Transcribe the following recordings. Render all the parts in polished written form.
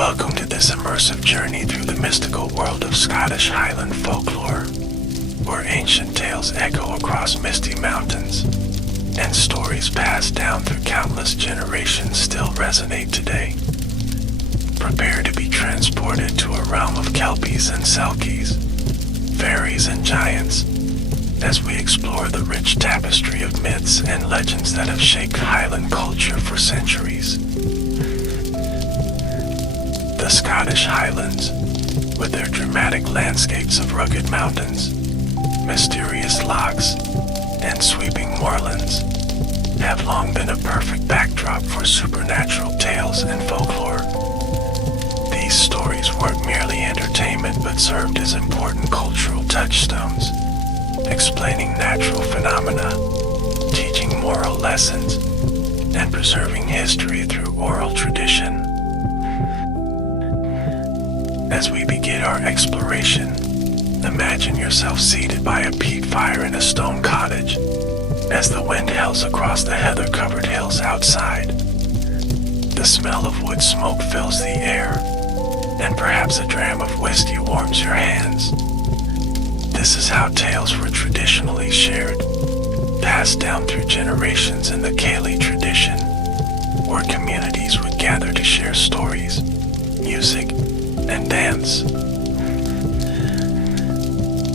Welcome to this immersive journey through the mystical world of Scottish Highland folklore, where ancient tales echo across misty mountains, and stories passed down through countless generations still resonate today. Prepare to be transported to a realm of kelpies and selkies, fairies and giants, as we explore the rich tapestry of myths and legends that have shaped Highland culture for centuries. The Scottish Highlands, with their dramatic landscapes of rugged mountains, mysterious lochs, and sweeping moorlands, have long been a perfect backdrop for supernatural tales and folklore. These stories weren't merely entertainment but served as important cultural touchstones, explaining natural phenomena, teaching moral lessons, and preserving history through oral tradition. As we begin our exploration, imagine yourself seated by a peat fire in a stone cottage, as the wind howls across the heather-covered hills outside. The smell of wood smoke fills the air, and perhaps a dram of whiskey warms your hands. This is how tales were traditionally shared, passed down through generations in the Ceilidh tradition, where communities would gather to share stories, music, and dance.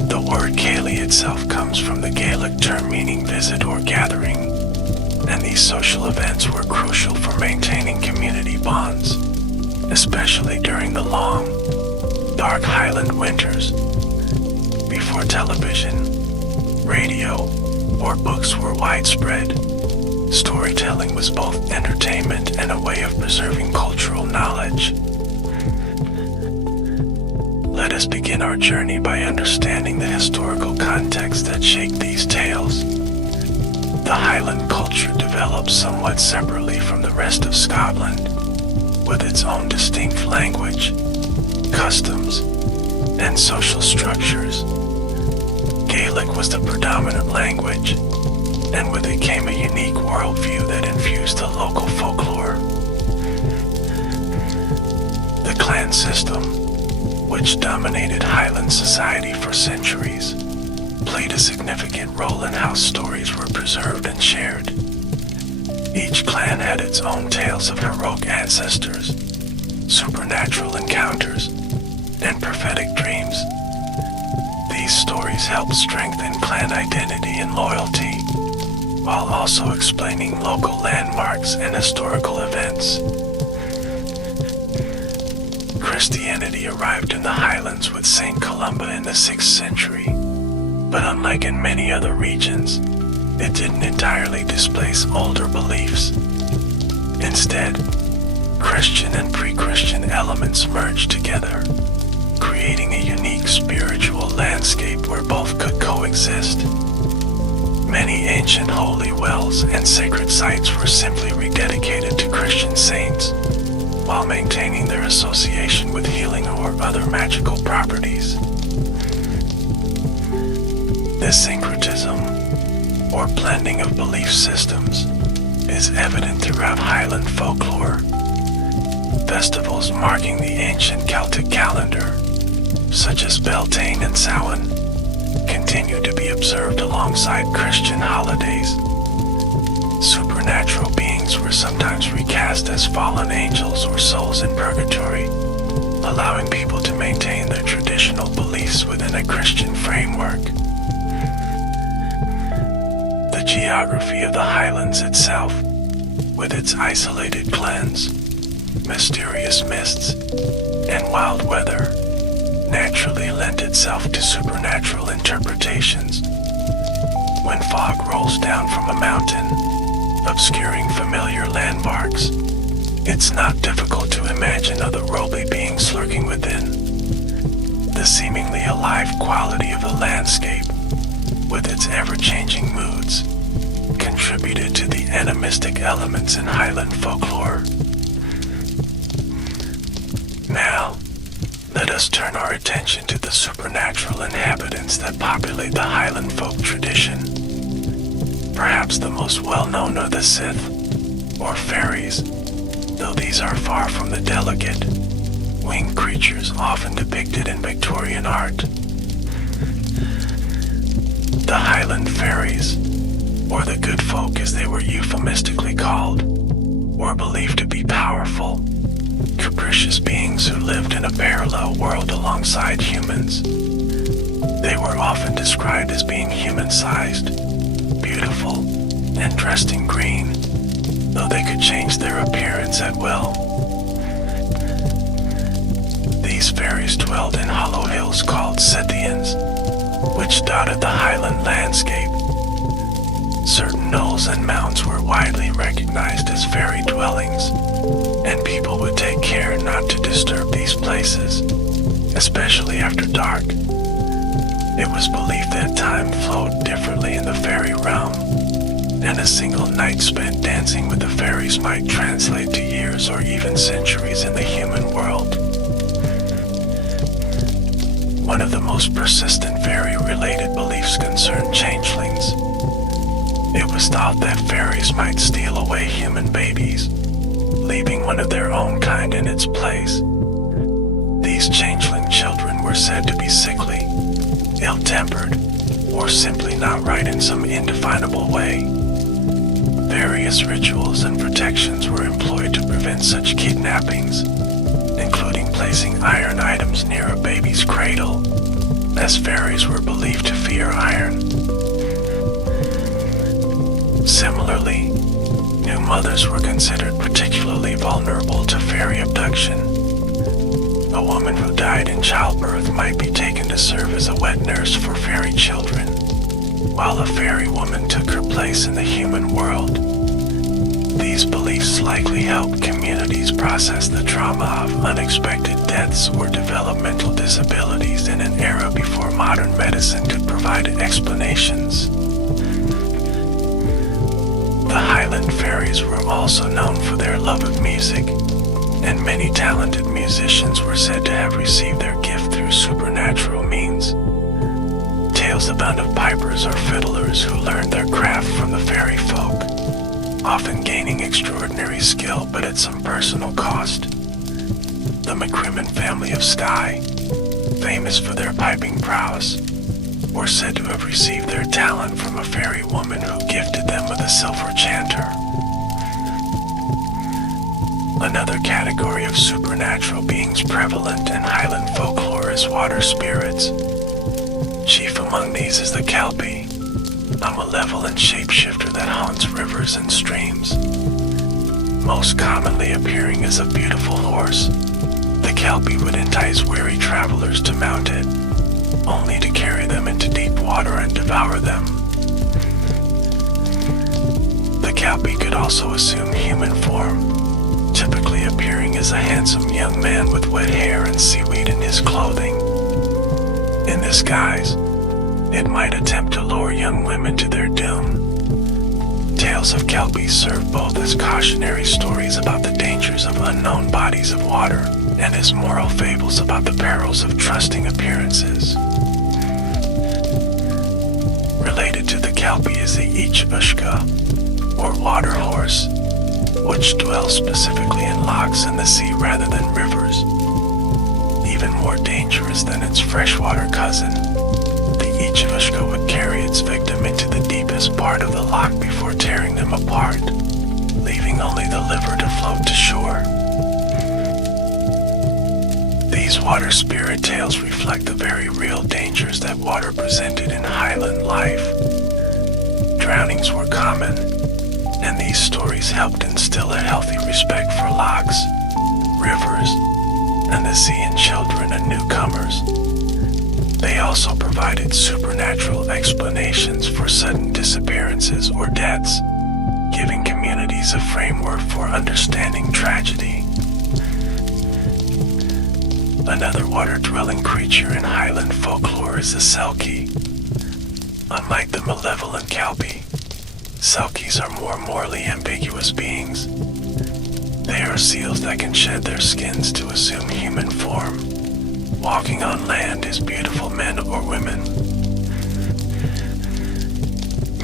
The word Ceilidh itself comes from the Gaelic term meaning visit or gathering, and these social events were crucial for maintaining community bonds, especially during the long, dark Highland winters. Before television, radio, or books were widespread, storytelling was both entertainment and a way of preserving cultural knowledge. Let us begin our journey by understanding the historical context that shaped these tales. The Highland culture developed somewhat separately from the rest of Scotland, with its own distinct language, customs, and social structures. Gaelic was the predominant language, and with it came a unique worldview that infused the local folklore. The clan system, which dominated Highland society for centuries, played a significant role in how stories were preserved and shared. Each clan had its own tales of heroic ancestors, supernatural encounters, and prophetic dreams. These stories helped strengthen clan identity and loyalty, while also explaining local landmarks and historical events. Christianity arrived in the Highlands with St. Columba in the 6th century, but unlike in many other regions, it didn't entirely displace older beliefs. Instead, Christian and pre-Christian elements merged together, creating a unique spiritual landscape where both could coexist. Many ancient holy wells and sacred sites were simply rededicated to Christian saints, while maintaining their association with healing or other magical properties. This syncretism, or blending of belief systems, is evident throughout Highland folklore. Festivals marking the ancient Celtic calendar, such as Beltane and Samhain, continue to be observed alongside Christian holidays. Supernatural beings were sometimes recast as fallen angels or souls in purgatory, allowing people to maintain their traditional beliefs within a Christian framework. The geography of the Highlands itself, with its isolated glens, mysterious mists, and wild weather, naturally lent itself to supernatural interpretations. When fog rolls down from a mountain, obscuring familiar landmarks, it's not difficult to imagine otherworldly beings lurking within. The seemingly alive quality of the landscape, with its ever-changing moods, contributed to the animistic elements in Highland folklore. Now, let us turn our attention to the supernatural inhabitants that populate the Highland folk tradition. Perhaps the most well-known are the Sith, or fairies, though these are far from the delicate, winged creatures often depicted in Victorian art. The Highland fairies, or the good folk as they were euphemistically called, were believed to be powerful, capricious beings who lived in a parallel world alongside humans. They were often described as being human-sized, beautiful, and dressed in green, though they could change their appearance at will. These fairies dwelled in hollow hills called Scythians, which dotted the Highland landscape. Certain knolls and mounds were widely recognized as fairy dwellings, and people would take care not to disturb these places, especially after dark. It was believed that time flowed differently in the fairy realm, and a single night spent dancing with the fairies might translate to years or even centuries in the human world. One of the most persistent fairy-related beliefs concerned changelings. It was thought that fairies might steal away human babies, leaving one of their own kind in its place. These changeling children were said to be sickly, ill-tempered, or simply not right in some indefinable way. Various rituals and protections were employed to prevent such kidnappings, including placing iron items near a baby's cradle, as fairies were believed to fear iron. Similarly, new mothers were considered particularly vulnerable to fairy abduction. A woman who died in childbirth might be taken to serve as a wet nurse for fairy children, while a fairy woman took her place in the human world. These beliefs likely helped communities process the trauma of unexpected deaths or developmental disabilities in an era before modern medicine could provide explanations. The Highland fairies were also known for their love of music, and many talented musicians were said to have received their gift through supernatural means. Tales abound of pipers or fiddlers who learned their craft from the fairy folk, often gaining extraordinary skill but at some personal cost. The McCrimmon family of Skye, famous for their piping prowess, were said to have received their talent from a fairy woman who gifted them with a silver chanter. Another category of supernatural beings prevalent in Highland folklore is water spirits. Chief among these is the kelpie, a malevolent shapeshifter that haunts rivers and streams. Most commonly appearing as a beautiful horse, the kelpie would entice weary travelers to mount it, only to carry them into deep water and devour them. The kelpie could also assume human form, typically appearing as a handsome young man with wet hair and seaweed in his clothing. In this guise, it might attempt to lure young women to their doom. Tales of kelpies serve both as cautionary stories about the dangers of unknown bodies of water and as moral fables about the perils of trusting appearances. Related to the kelpie is the Ushka, or water horse, which dwells specifically in lochs in the sea rather than rivers. Even more dangerous than its freshwater cousin, the Ushka would carry its victim into the deepest part of the loch before tearing them apart, leaving only the liver to float to shore. These water spirit tales reflect the very real dangers that water presented in Highland life. Drownings were common, and these stories helped instill a healthy respect for lochs, rivers, and the sea in children and newcomers. They also provided supernatural explanations for sudden disappearances or deaths, giving communities a framework for understanding tragedy. Another water-dwelling creature in Highland folklore is the selkie. Unlike the malevolent kelpie, selkies are more morally ambiguous beings. They are seals that can shed their skins to assume human form, walking on land as beautiful men or women.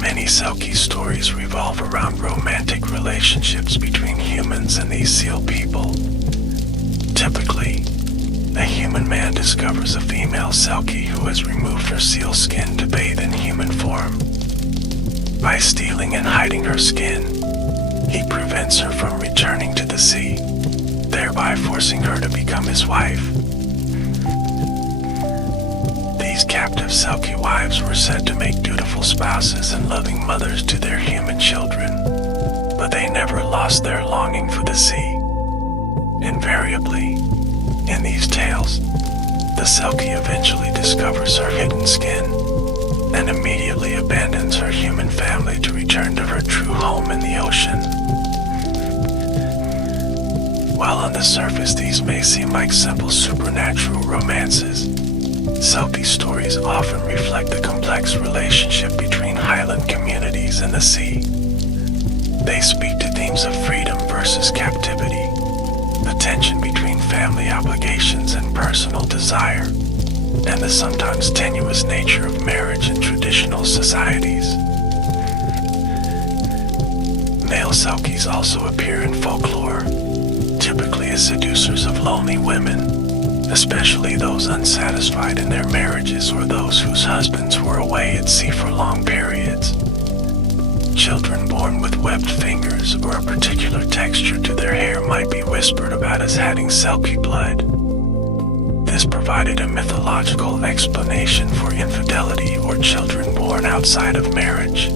Many selkie stories revolve around romantic relationships between humans and these seal people. Typically, A human man discovers a female selkie who has removed her seal skin to bathe in human form. By stealing and hiding her skin, he prevents her from returning to the sea, thereby forcing her to become his wife. These captive selkie wives were said to make dutiful spouses and loving mothers to their human children, but they never lost their longing for the sea. Invariably, in these tales, the selkie eventually discovers her hidden skin and immediately abandons her human family to return to her true home in the ocean. While on the surface these may seem like simple supernatural romances, selkie stories often reflect the complex relationship between Highland communities and the sea. They speak to themes of freedom versus captivity, the tension between family obligations and personal desire, and the sometimes tenuous nature of marriage in traditional societies. Male selkies also appear in folklore, typically as seducers of lonely women, especially those unsatisfied in their marriages or those whose husbands were away at sea for long periods. Children born with webbed fingers or a particular texture to their hair might be whispered about as having selkie blood. This provided a mythological explanation for infidelity or children born outside of marriage.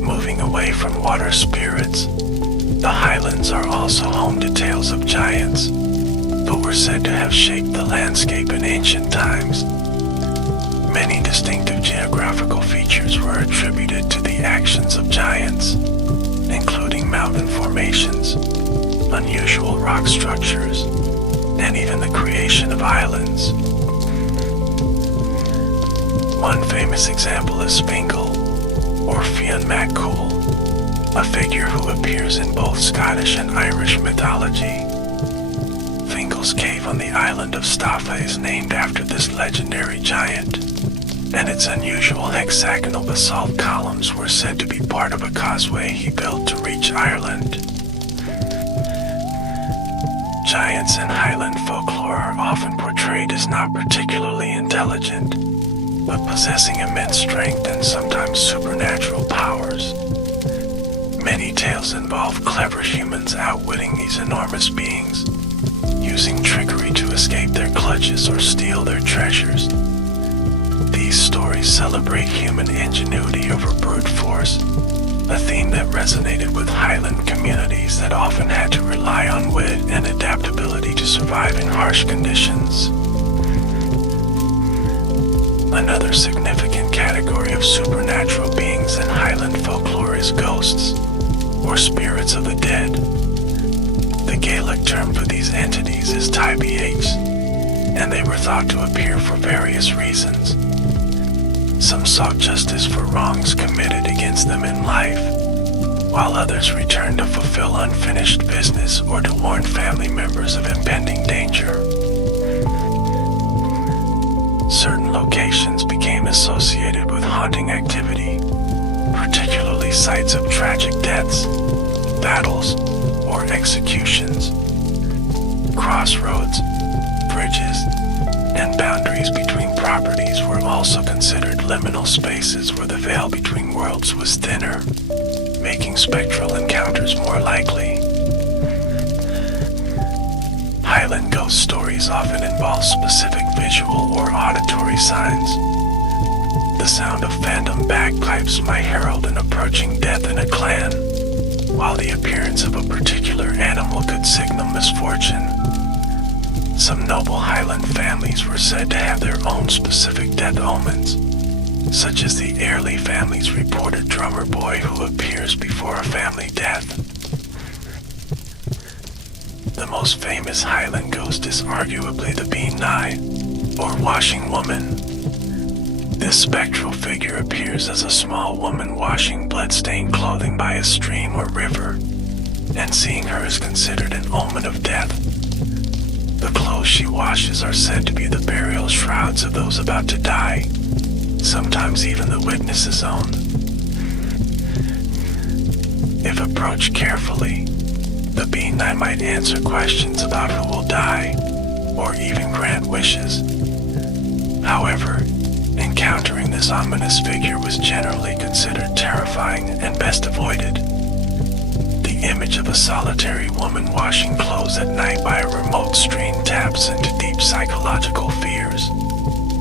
Moving away from water spirits, the Highlands are also home to tales of giants, but were said to have shaped the landscape in ancient times. Many distinctive geographical features were attributed to the actions of giants, including mountain formations, unusual rock structures, and even the creation of islands. One famous example is Fingal, or Fionn Mac Cool, a figure who appears in both Scottish and Irish mythology. Fingal's cave on the island of Staffa is named after this legendary giant, and its unusual hexagonal basalt columns were said to be part of a causeway he built to reach Ireland. Giants in Highland folklore are often portrayed as not particularly intelligent, but possessing immense strength and sometimes supernatural powers. Many tales involve clever humans outwitting these enormous beings, using trickery to escape their clutches or steal their treasures. These stories celebrate human ingenuity over brute force, a theme that resonated with Highland communities that often had to rely on wit and adaptability to survive in harsh conditions. Another significant category of supernatural beings in Highland folklore is ghosts, or spirits of the dead. The Gaelic term for these entities is tibh, and they were thought to appear for various reasons. Some sought justice for wrongs committed against them in life, while others returned to fulfill unfinished business or to warn family members of impending danger. Certain locations became associated with haunting activity, particularly sites of tragic deaths, battles, or executions. Crossroads, bridges, and boundaries between properties were also considered liminal spaces where the veil between worlds was thinner, making spectral encounters more likely. Highland ghost stories often involve specific visual or auditory signs. The sound of phantom bagpipes might herald an approaching death in a clan, while the appearance of a particular animal could signal misfortune. Some noble Highland families were said to have their own specific death omens, such as the Airlie family's reported drummer boy who appears before a family death. The most famous Highland ghost is arguably the Bean Nye, or washing woman. This spectral figure appears as a small woman washing blood-stained clothing by a stream or river, and seeing her is considered an omen of death. The clothes she washes are said to be the burial shrouds of those about to die, sometimes even the witness's own. If approached carefully, the Bean night might answer questions about who will die, or even grant wishes. However, encountering this ominous figure was generally considered terrifying and best avoided. The image of a solitary woman washing clothes at night by a remote stream taps into deep psychological fears,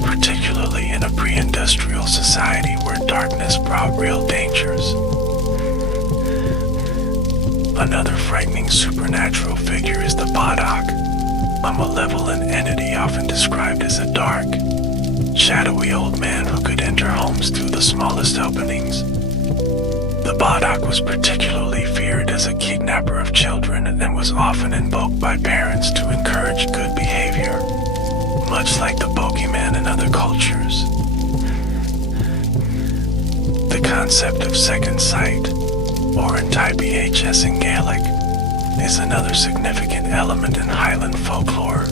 particularly in a pre-industrial society where darkness brought real dangers. Another frightening supernatural figure is the Bodach, a malevolent entity often described as a dark, shadowy old man who could enter homes through the smallest openings. The Bodach was particularly feared as a kidnapper of children and was often invoked by parents to encourage good behavior, much like the bogeyman in other cultures. The concept of second sight, or in TBHS in Gaelic, is another significant element in Highland folklore.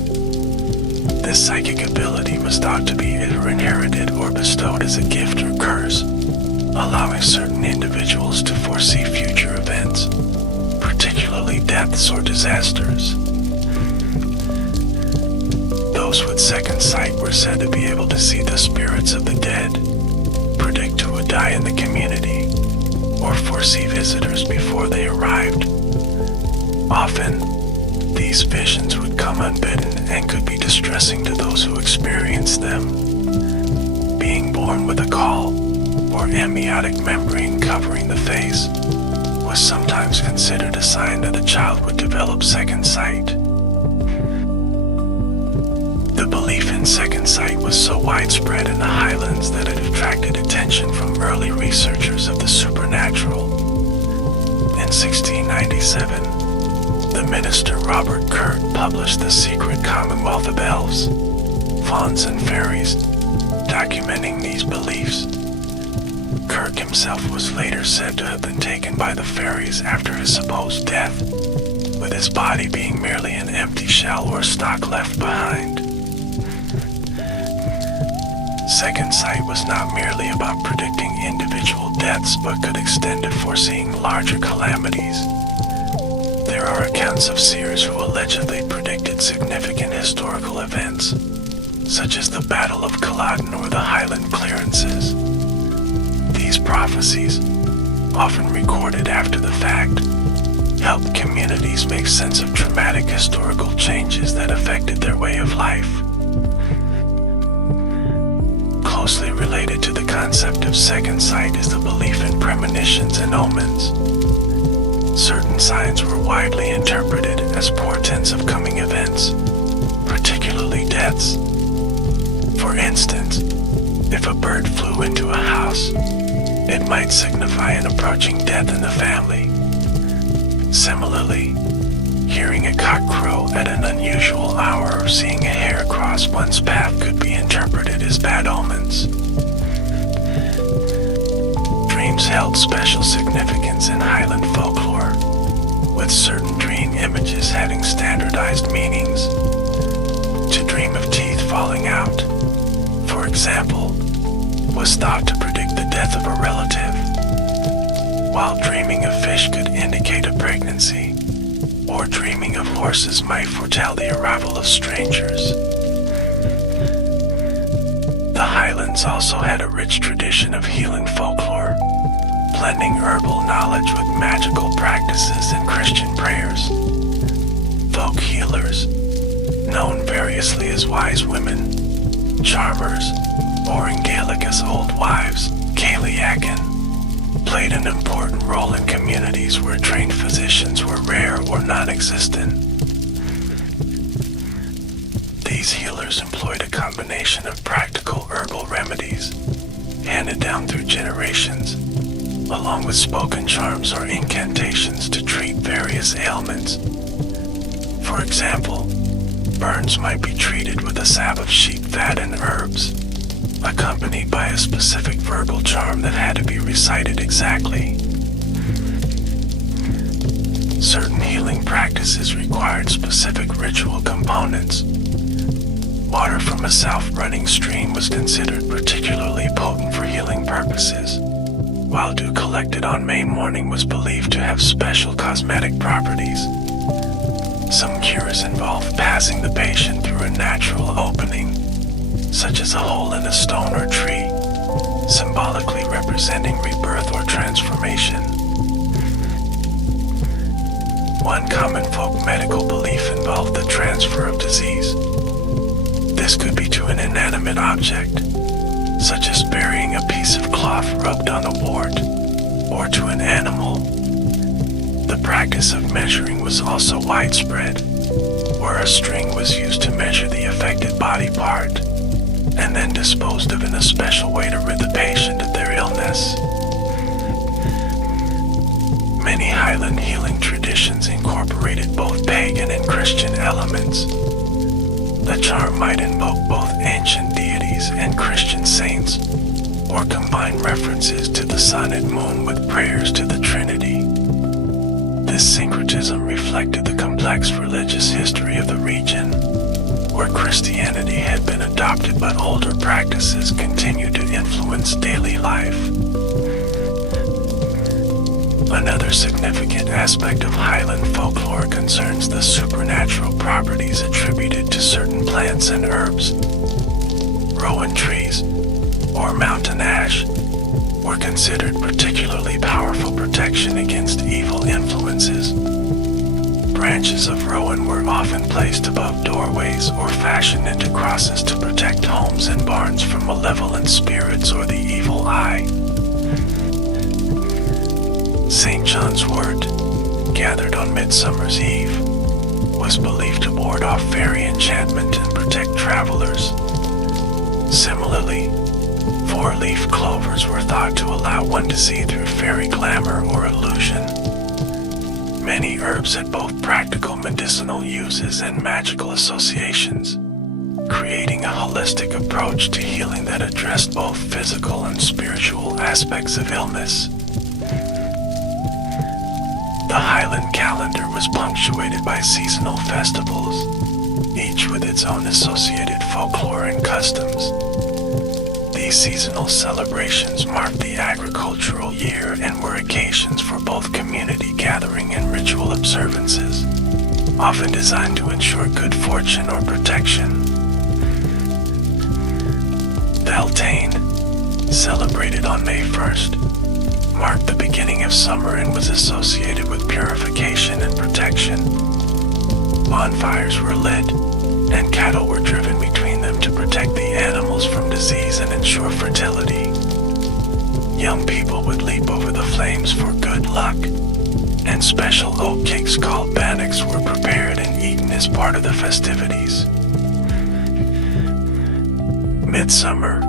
This psychic ability was thought to be either inherited or bestowed as a gift or curse, allowing certain individuals to foresee future events, particularly deaths or disasters. Those with second sight were said to be able to see the spirits of the dead, predict who would die in the community, or foresee visitors before they arrived. Often, these visions would come unbidden and could be distressing to those who experienced them. Being born with a caul, or amniotic membrane covering the face, was sometimes considered a sign that a child would develop second sight. The belief in second sight was so widespread in the Highlands that it attracted attention from early researchers of the supernatural. In 1697, the minister Robert Kirk published The Secret Commonwealth of Elves, Fauns and Fairies, documenting these beliefs. Kirk himself was later said to have been taken by the fairies after his supposed death, with his body being merely an empty shell or stock left behind. Second sight was not merely about predicting individual deaths, but could extend to foreseeing larger calamities. There are accounts of seers who allegedly predicted significant historical events, such as the Battle of Culloden or the Highland clearances. These prophecies, often recorded after the fact, helped communities make sense of traumatic historical changes that affected their way of life. Closely related to the concept of second sight is the belief in premonitions and omens. Certain signs were widely interpreted as portents of coming events, particularly deaths. For instance, if a bird flew into a house, it might signify an approaching death in the family. Similarly, hearing a cock crow at an unusual hour or seeing a hare cross one's path could be interpreted as bad omens. Dreams held special significance in Highland folklore, with certain dream images having standardized meanings. To dream of teeth falling out, for example, was thought to predict the death of a relative, while dreaming of fish could indicate a pregnancy, or dreaming of horses might foretell the arrival of strangers. The Highlands also had a rich tradition of healing folklore, blending herbal knowledge with magical practices and Christian prayers. Folk healers, known variously as wise women, charmers, or in Gaelic as old wives, Caeliacan, played an important role in communities where trained physicians were rare or non-existent. These healers employed a combination of practical herbal remedies, handed down through generations, along with spoken charms or incantations to treat various ailments. For example, burns might be treated with a salve of sheep fat and herbs, accompanied by a specific verbal charm that had to be recited exactly. Certain healing practices required specific ritual components. Water from a self-running stream was considered particularly potent for healing purposes, while dew collected on May morning was believed to have special cosmetic properties. Some cures involve passing the patient through a natural opening, such as a hole in a stone or tree, symbolically representing rebirth or transformation. One common folk medical belief involved the transfer of disease. This could be to an inanimate object, such as burying a piece of cloth rubbed on a wart, or to an animal. The practice of measuring was also widespread, where a string was used to measure the affected body part, and then disposed of in a special way to rid the patient of their illness. Many Highland healing traditions incorporated both pagan and Christian elements. The charm might invoke both ancient deities and Christian saints, or combine references to the sun and moon with prayers to the Trinity. This syncretism reflected the complex religious history of the region, where Christianity had been adopted but older practices continued to influence daily life. Another significant aspect of Highland folklore concerns the supernatural properties attributed to certain plants and herbs. Rowan trees, or mountain ash, were considered particularly powerful protection against evil influences. Branches of rowan were often placed above doorways or fashioned into crosses to protect homes and barns from malevolent spirits or the evil eye. St. John's wort, gathered on Midsummer's Eve, was believed to ward off fairy enchantment and protect travelers. Similarly, four-leaf clovers were thought to allow one to see through fairy glamour or illusion. Many herbs had both practical medicinal uses and magical associations, creating a holistic approach to healing that addressed both physical and spiritual aspects of illness. The Highland calendar was punctuated by seasonal festivals, each with its own associated folklore and customs. These seasonal celebrations marked the agricultural year and were occasions for both community gathering and ritual observances, often designed to ensure good fortune or protection. Beltane, celebrated on May 1st, marked the beginning of summer and was associated with purification and protection. Bonfires were lit, and cattle were driven between them to protect the animals from disease and ensure fertility. Young people would leap over the flames for good luck, and special oat cakes called bannocks were prepared and eaten as part of the festivities. Midsummer,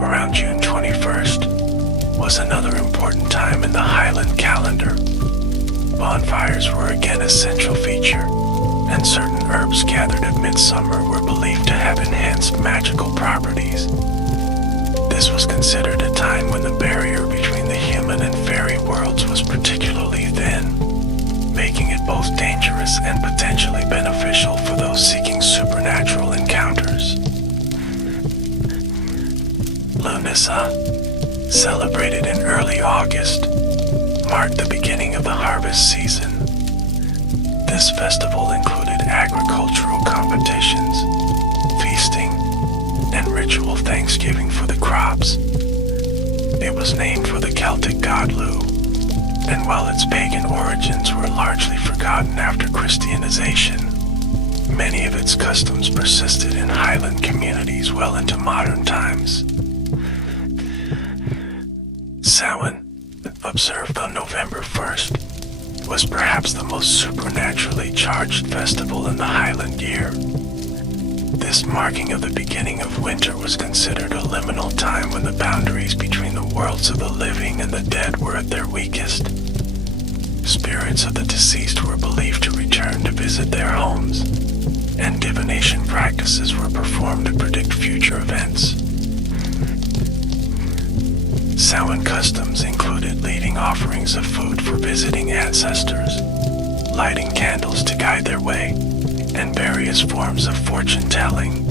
around June 21st, was another important time in the Highland calendar. Bonfires were again a central feature, and certain herbs gathered at midsummer were believed to have enhanced magical properties. This was considered a time when the barrier between the human and fairy worlds was particularly thin, making it both dangerous and potentially beneficial for those seeking supernatural encounters. Lunasa, celebrated in early August, marked the beginning of the harvest season. This festival included agricultural competitions, feasting, and ritual thanksgiving for the crops. It was named for the Celtic god Lu, and while its pagan origins were largely forgotten after Christianization, many of its customs persisted in Highland communities well into modern times. Samhain, observed on November 1st, was perhaps the most supernaturally charged festival in the Highland year. This marking of the beginning of winter was considered a liminal time when the boundaries between the worlds of the living and the dead were at their weakest. Spirits of the deceased were believed to return to visit their homes, and divination practices were performed to predict future events. Samhain customs included leaving offerings of food for visiting ancestors, lighting candles to guide their way, and various forms of fortune-telling.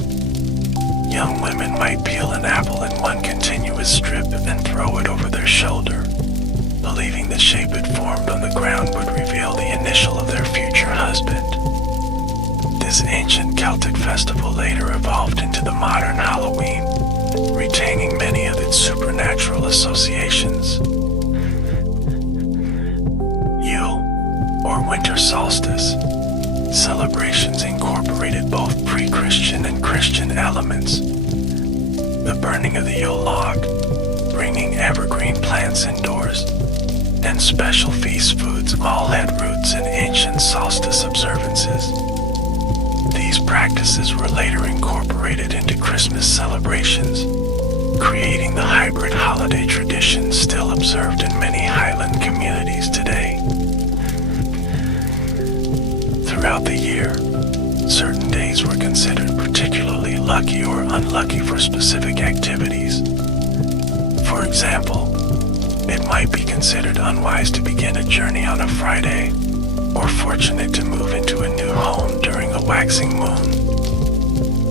Young women might peel an apple in one continuous strip and throw it over their shoulder, believing the shape it formed on the ground would reveal the initial of their future husband. associations. Yule, or winter solstice, celebrations incorporated both pre-Christian and Christian elements. The burning of the Yule log, bringing evergreen plants indoors, and special feast foods all had roots in ancient solstice observances. These practices were later incorporated into Christmas celebrations, creating the hybrid holiday traditions still observed in many Highland communities today. Throughout the year, certain days were considered particularly lucky or unlucky for specific activities. For example, it might be considered unwise to begin a journey on a Friday, or fortunate to move into a new home during a waxing moon.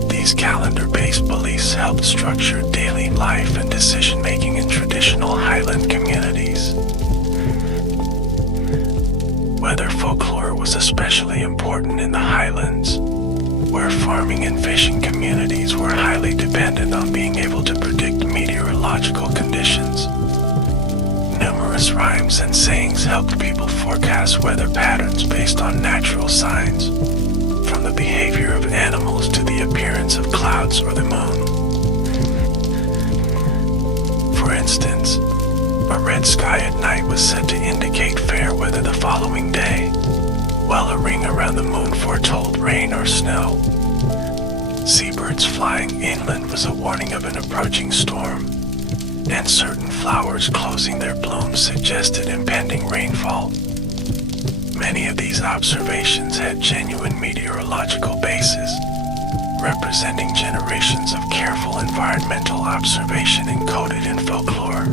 These calendar-based beliefs helped structure daily life and decision-making in traditional Highland communities. Weather folklore was especially important in the Highlands, where farming and fishing communities were highly dependent on being able to predict meteorological conditions. Numerous rhymes and sayings helped people forecast weather patterns based on natural signs, from the behavior of animals to the appearance of clouds or the moon. For instance, a red sky at night was said to indicate fair weather the following day, while a ring around the moon foretold rain or snow. Seabirds flying inland was a warning of an approaching storm, and certain flowers closing their blooms suggested impending rainfall. Many of these observations had genuine meteorological bases, representing generations of careful environmental observation encoded in folklore.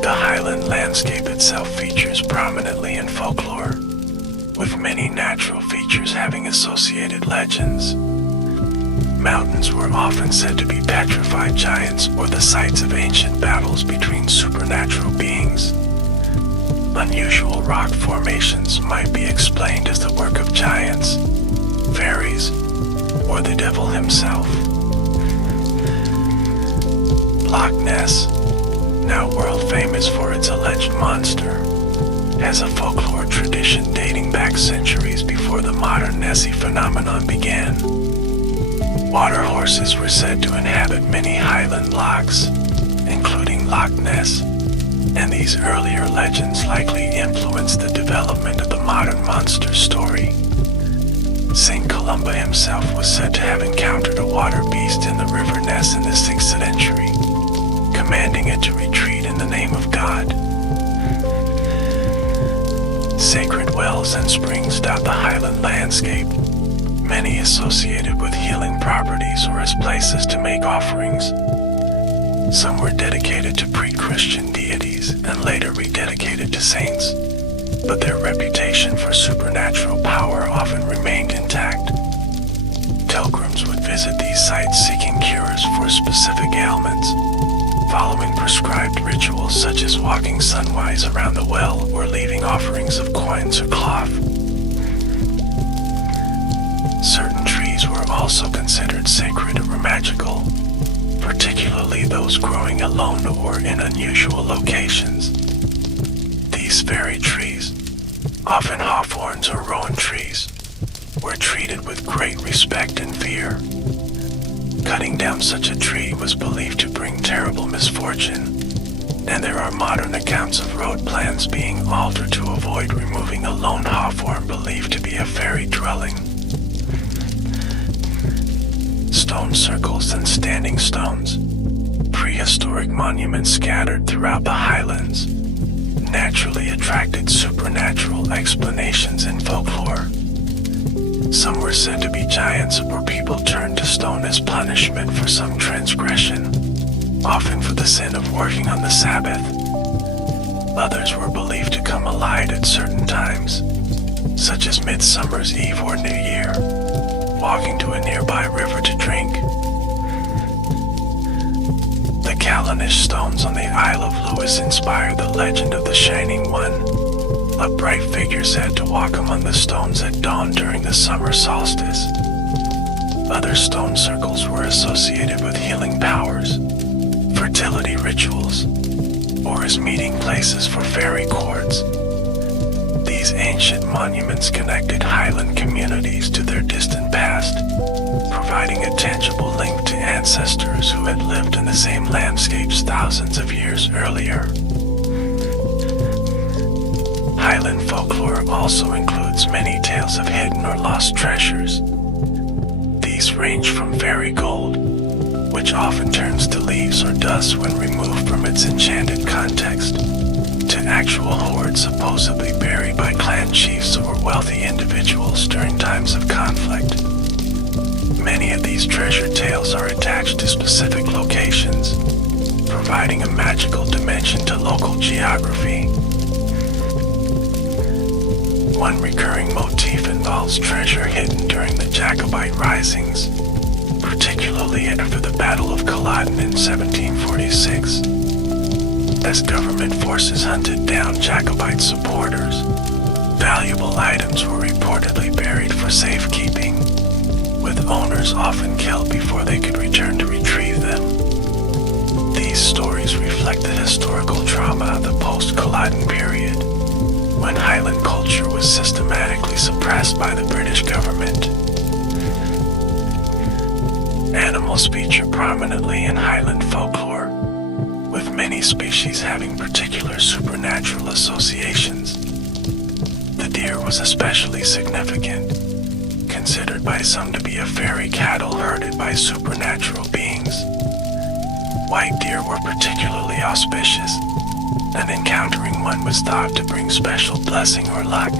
The Highland landscape itself features prominently in folklore, with many natural features having associated legends. Mountains were often said to be petrified giants or the sites of ancient battles between supernatural beings. Unusual rock formations might be explained as the work of giants, fairies, or the devil himself. Loch Ness, now world famous for its alleged monster, has a folklore tradition dating back centuries before the modern Nessie phenomenon began. Water horses were said to inhabit many Highland lochs, including Loch Ness, and these earlier legends likely influenced the development of the modern monster story. Saint Columba himself was said to have encountered a water beast in the River Ness in the 6th century, commanding it to retreat in the name of God. Sacred wells and springs dot the Highland landscape, many associated with healing properties or as places to make offerings. Some were dedicated to pre-Christian deities and later rededicated to saints, but their reputation for supernatural power often remained intact. Pilgrims would visit these sites seeking cures for specific ailments, following prescribed rituals such as walking sunwise around the well or leaving offerings of coins or cloth. Certain trees were also considered sacred or magical, particularly those growing alone or in unusual locations. These fairy trees, often hawthorns or rowan trees, were treated with great respect and fear. Cutting down such a tree was believed to bring terrible misfortune, and there are modern accounts of road plans being altered to avoid removing a lone hawthorn believed to be a fairy dwelling. Stone circles and standing stones, prehistoric monuments scattered throughout the Highlands, naturally attracted supernatural explanations in folklore. Some were said to be giants or people turned to stone as punishment for some transgression, often for the sin of working on the Sabbath. Others were believed to come alive at certain times, such as Midsummer's Eve or New Year, walking to a nearby river to drink. The Callanish stones on the Isle of Lewis inspired the legend of the Shining One, a bright figure said to walk among the stones at dawn during the summer solstice. Other stone circles were associated with healing powers, for fertility rituals, or as meeting places for fairy courts. These ancient monuments connected Highland communities to their distant past, providing a tangible link to ancestors who had lived in the same landscapes thousands of years earlier. Highland folklore also includes many tales of hidden or lost treasures. These range from fairy gold, which often turns to leaves or dust when removed from its enchanted context, to actual hoards supposedly buried by clan chiefs or wealthy individuals during times of conflict. Many of these treasure tales are attached to specific locations, providing a magical dimension to local geography. One recurring motif involves treasure hidden during the Jacobite risings, particularly after the Battle of Culloden in 1746. As government forces hunted down Jacobite supporters, valuable items were reportedly buried for safekeeping, with owners often killed before they could return to retrieve them. These stories reflect the historical trauma of the post-Culloden period, when Highland culture was systematically suppressed by the British government. Animals feature prominently in Highland folklore, with many species having particular supernatural associations. The deer was especially significant, considered by some to be a fairy cattle herded by supernatural beings. White deer were particularly auspicious, and encountering one was thought to bring special blessing or luck.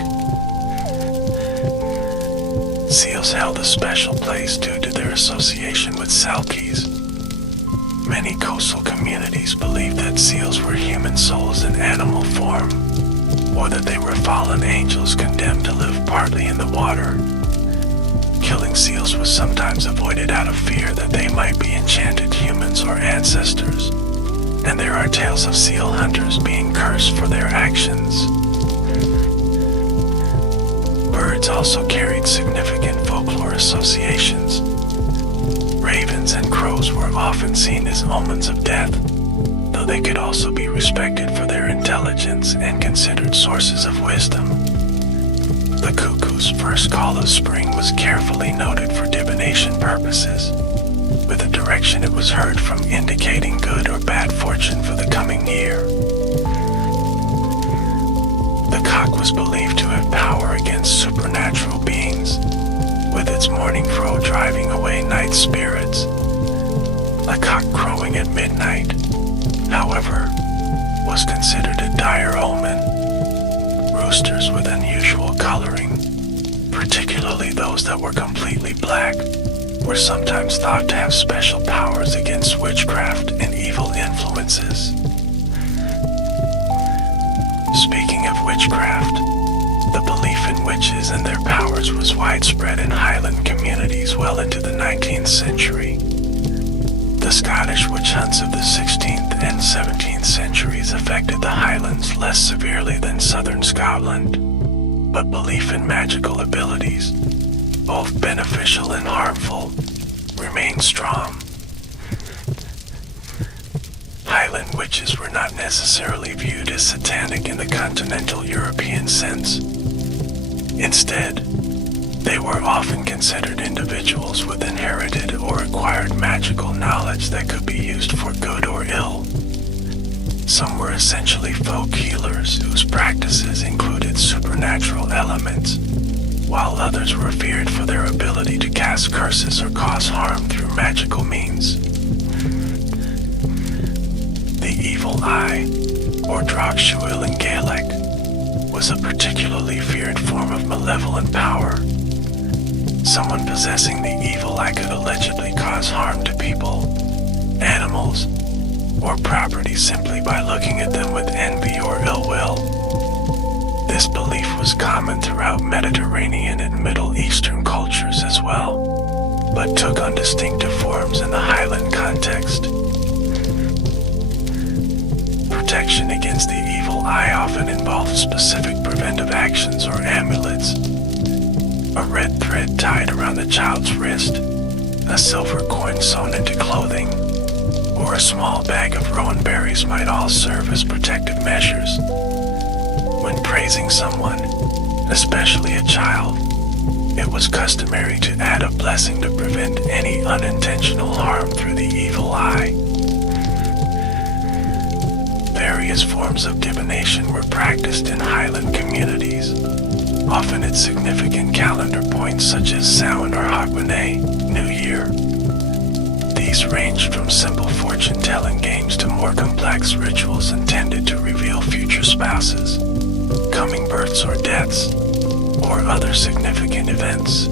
Seals held a special place due to their association with selkies. Many coastal communities believed that seals were human souls in animal form, or that they were fallen angels condemned to live partly in the water. Killing seals was sometimes avoided out of fear that they might be enchanted humans or ancestors, and there are tales of seal hunters being cursed for their actions. Birds also carried significant folklore associations. Ravens and crows were often seen as omens of death, though they could also be respected for their intelligence and considered sources of wisdom. The cuckoo's first call of spring was carefully noted for divination purposes, with the direction it was heard from indicating good or bad fortune for the coming year. The cock was believed to have power against supernatural beings, with its morning crow driving away night spirits. A cock crowing at midnight, however, was considered a dire omen. Roosters with unusual coloring, particularly those that were completely black, were sometimes thought to have special powers against witchcraft and evil influences. Speaking of witchcraft, the belief in witches and their powers was widespread in Highland communities well into the 19th century. The Scottish witch hunts of the 16th and 17th centuries affected the Highlands less severely than southern Scotland, but belief in magical abilities, both beneficial and harmful, remained strong. Highland witches were not necessarily viewed as satanic in the continental European sense. Instead, they were often considered individuals with inherited or acquired magical knowledge that could be used for good or ill. Some were essentially folk healers whose practices included supernatural elements, while others were feared for their ability to cast curses or cause harm through magical means. The evil eye, or Drogshuil in Gaelic, was a particularly feared form of malevolent power. Someone possessing the evil eye could allegedly cause harm to people, animals, or property simply by looking at them with envy or ill will. This belief was common throughout Mediterranean and Middle Eastern cultures as well, but took on distinctive forms in the Highland context. Protection against the evil eye often involved specific preventive actions or amulets. A red thread tied around the child's wrist, a silver coin sewn into clothing, or a small bag of rowan berries might all serve as protective measures. When praising someone, especially a child, it was customary to add a blessing to prevent any unintentional harm through the evil eye. Various forms of divination were practiced in Highland communities, often at significant calendar points such as Samhain or Hogmanay, New Year. These ranged from simple fortune-telling games to more complex rituals intended to reveal future spouses, coming births or deaths, or other significant events.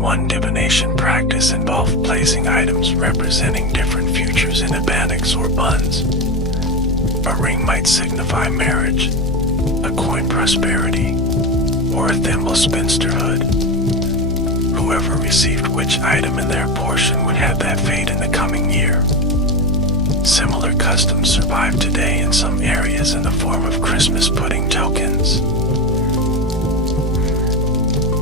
One divination practice involved placing items representing different futures in a bannocks or buns. A ring might signify marriage, a coin prosperity, or a thimble spinsterhood. Whoever received which item in their portion would have that fate in the coming year. Similar customs survive today in some areas in the form of Christmas pudding tokens.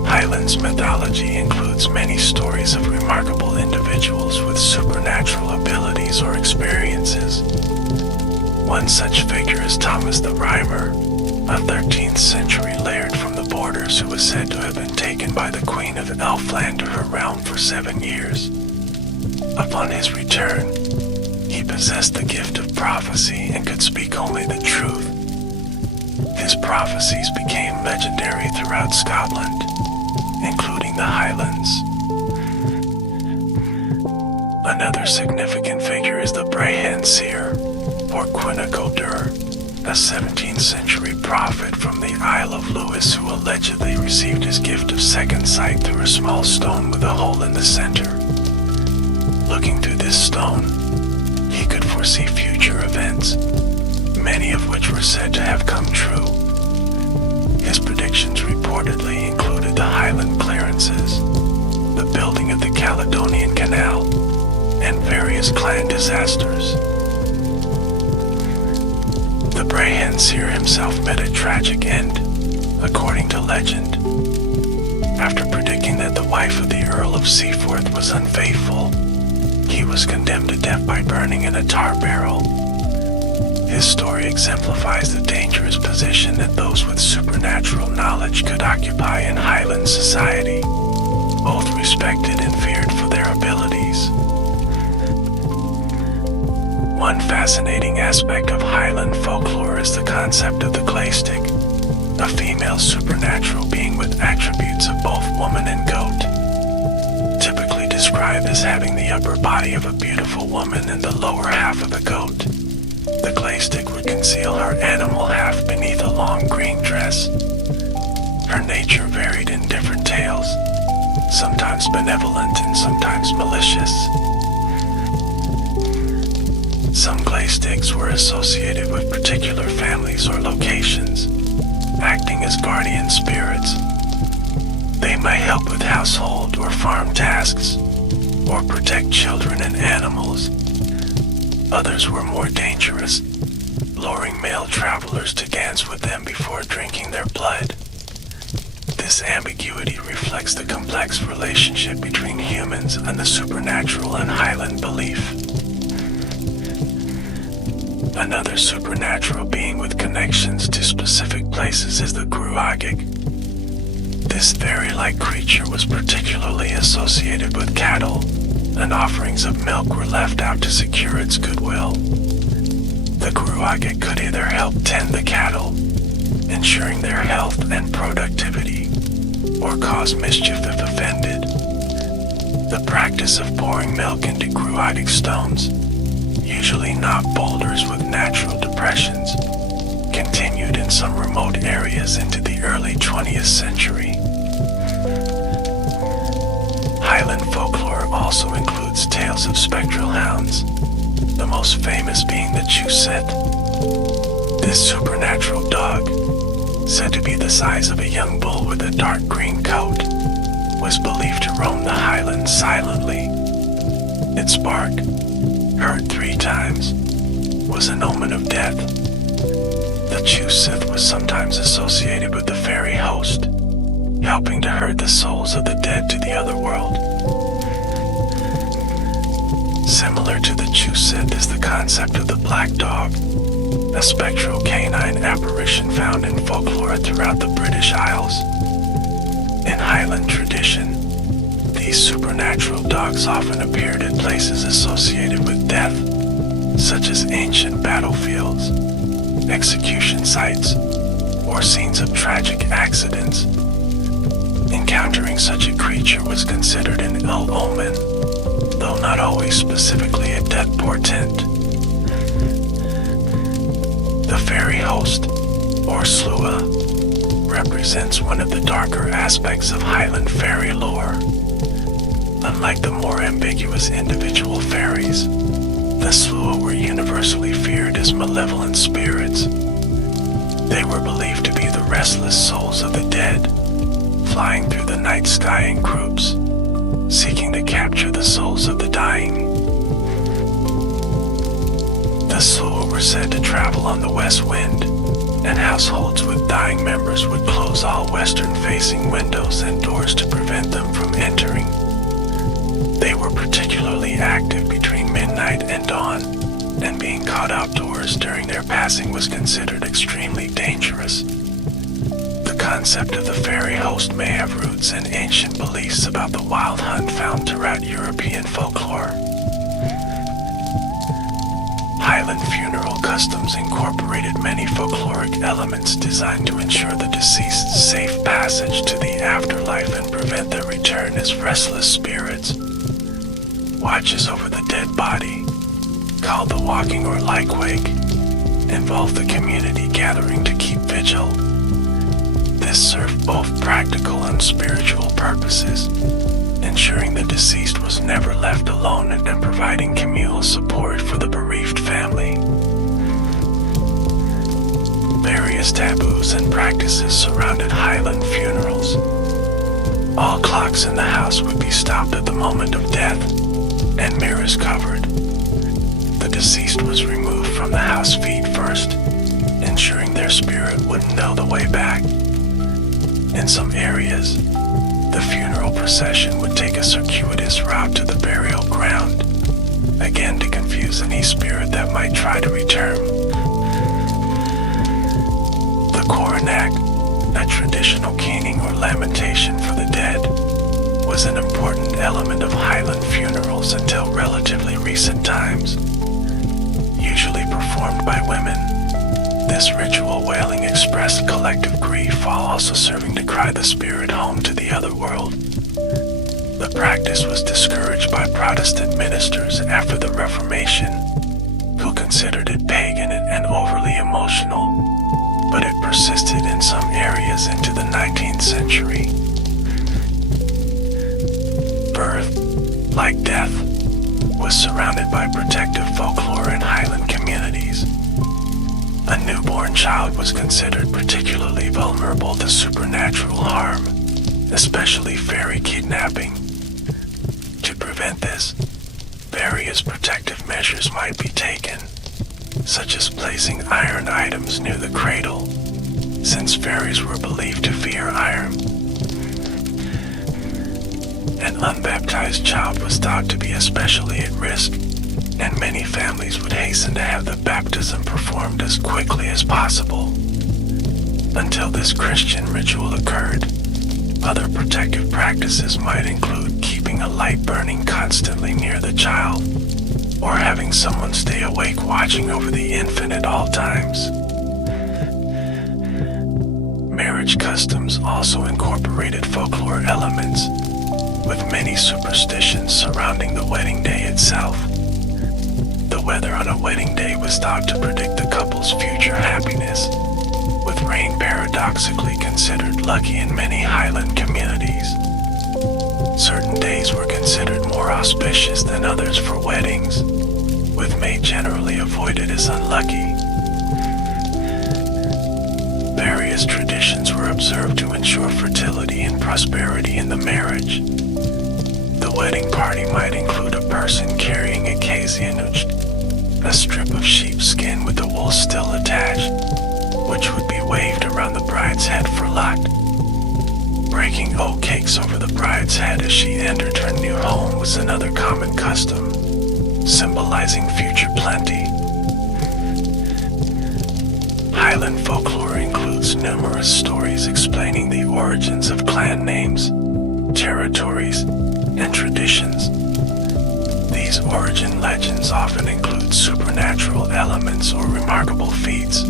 Highlands mythology includes many stories of remarkable individuals with supernatural abilities or experiences. One such figure is Thomas the Rhymer, a 13th century laird from the Borders who was said to have been taken by the Queen of Elfland to her realm for 7 years. Upon his return, he possessed the gift of prophecy and could speak only the truth. His prophecies became legendary throughout Scotland, including the Highlands. Another significant figure is the Brehon Seer, or Quinacodur, a 17th century prophet from the Isle of Lewis who allegedly received his gift of second sight through a small stone with a hole in the center. Looking through this stone, he could foresee future events, many of which were said to have come true. His predictions reportedly included the Highland clearances, the building of the Caledonian Canal, and various clan disasters. The Brehon Seer himself met a tragic end, according to legend. After predicting that the wife of the Earl of Seaforth was unfaithful, he was condemned to death by burning in a tar barrel. His story exemplifies the dangerous position that those with supernatural knowledge could occupy in Highland society, both respected and feared for their abilities. One fascinating aspect of Highland folklore is the concept of the clay stick, a female supernatural being with attributes of both woman and goat, typically described as having the upper body of a beautiful woman and the lower half of a goat. The clay stick would conceal her animal half beneath a long green dress. Her nature varied in different tales, sometimes benevolent and sometimes malicious. Some clay sticks were associated with particular families or locations, acting as guardian spirits. They might help with household or farm tasks, or protect children and animals. Others were more dangerous, luring male travelers to dance with them before drinking their blood. This ambiguity reflects the complex relationship between humans and the supernatural in Highland belief. Another supernatural being with connections to specific places is the Gruagig. This fairy-like creature was particularly associated with cattle, and offerings of milk were left out to secure its goodwill. The Gruagig could either help tend the cattle, ensuring their health and productivity, or cause mischief if offended. The practice of pouring milk into Gruagig stones, usually not boulders with natural depressions, continued in some remote areas into the early 20th century. Highland folklore also includes tales of spectral hounds, the most famous being the Chusett. This supernatural dog, said to be the size of a young bull with a dark green coat, was believed to roam the Highlands silently. Its bark, heard 3 times, was an omen of death. The Chusett was sometimes associated with the fairy host, helping to herd the souls of the dead to the other world. Similar to the Chuset is the concept of the black dog, a spectral canine apparition found in folklore throughout the British Isles. In Highland tradition, these supernatural dogs often appeared at places associated with death, such as ancient battlefields, execution sites, or scenes of tragic accidents. Encountering such a creature was considered an ill omen, though not always specifically a death portent. The fairy host, or Slua, represents one of the darker aspects of Highland fairy lore. Unlike the more ambiguous individual fairies, the Slua were universally feared as malevolent spirits. They were believed to be the restless souls of the dead, flying through the night sky in groups, seeking to capture the souls of the dying. The Slua were said to travel on the west wind, and households with dying members would close all western-facing windows and doors to prevent them from entering. They were particularly active between midnight and dawn, and being caught outdoors during their passing was considered extremely dangerous. The concept of the fairy host may have roots in ancient beliefs about the wild hunt found throughout European folklore. Highland funeral customs incorporated many folkloric elements designed to ensure the deceased's safe passage to the afterlife and prevent their return as restless spirits. Watches over the dead body, called the walking or lykwake, involve the community gathering to keep vigil. This served both practical and spiritual purposes, ensuring the deceased was never left alone and providing communal support for the bereaved family. Various taboos and practices surrounded Highland funerals. All clocks in the house would be stopped at the moment of death, and mirrors covered. The deceased was removed from the house feet first, ensuring their spirit wouldn't know the way back. In some areas, the funeral procession would take a circuitous route to the burial ground, again to confuse any spirit that might try to return. The coronac, a traditional keening or lamentation for the dead, was an important element of Highland funerals until relatively recent times. Usually performed by women, this ritual wailing expressed collective grief while also serving to cry the spirit home to the other world. The practice was discouraged by Protestant ministers after the Reformation, who considered it pagan and overly emotional, but it persisted in some areas into the 19th century. Birth, like death, was surrounded by protective folklore in Highland communities. A newborn child was considered particularly vulnerable to supernatural harm, especially fairy kidnapping. To prevent this, various protective measures might be taken, such as placing iron items near the cradle, since fairies were believed to fear iron. An unbaptized child was thought to be especially at risk, and many families would hasten to have the baptism performed as quickly as possible. Until this Christian ritual occurred, other protective practices might include keeping a light burning constantly near the child, or having someone stay awake watching over the infant at all times. Marriage customs also incorporated folklore elements, with many superstitions surrounding the wedding day itself. The weather on a wedding day was thought to predict the couple's future happiness, with rain paradoxically considered lucky in many Highland communities. Certain days were considered more auspicious than others for weddings, with May generally avoided as unlucky. Various traditions were observed to ensure fertility and prosperity in the marriage. The wedding party might include a person carrying a kazianuch, a strip of sheepskin with the wool still attached, which would be waved around the bride's head for luck. Breaking oat cakes over the bride's head as she entered her new home was another common custom, symbolizing future plenty. Highland folklore includes numerous stories explaining the origins of clan names, territories, and traditions. These origin legends often include supernatural elements or remarkable feats,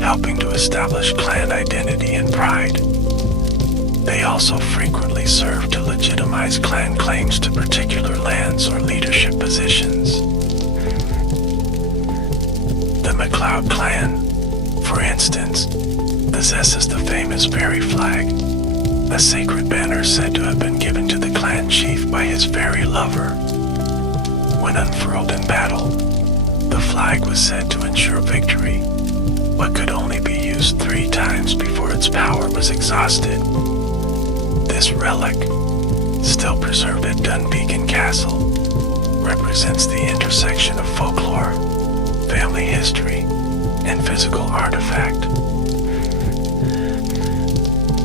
helping to establish clan identity and pride. They also frequently serve to legitimize clan claims to particular lands or leadership positions. The MacLeod clan, for instance, possesses the famous fairy flag, a sacred banner said to have been given to the clan chief by his fairy lover. When unfurled in battle, the flag was said to ensure victory, but could only be used 3 times before its power was exhausted. This relic, still preserved at Dunbeacon Castle, represents the intersection of folklore, family history, and physical artifact.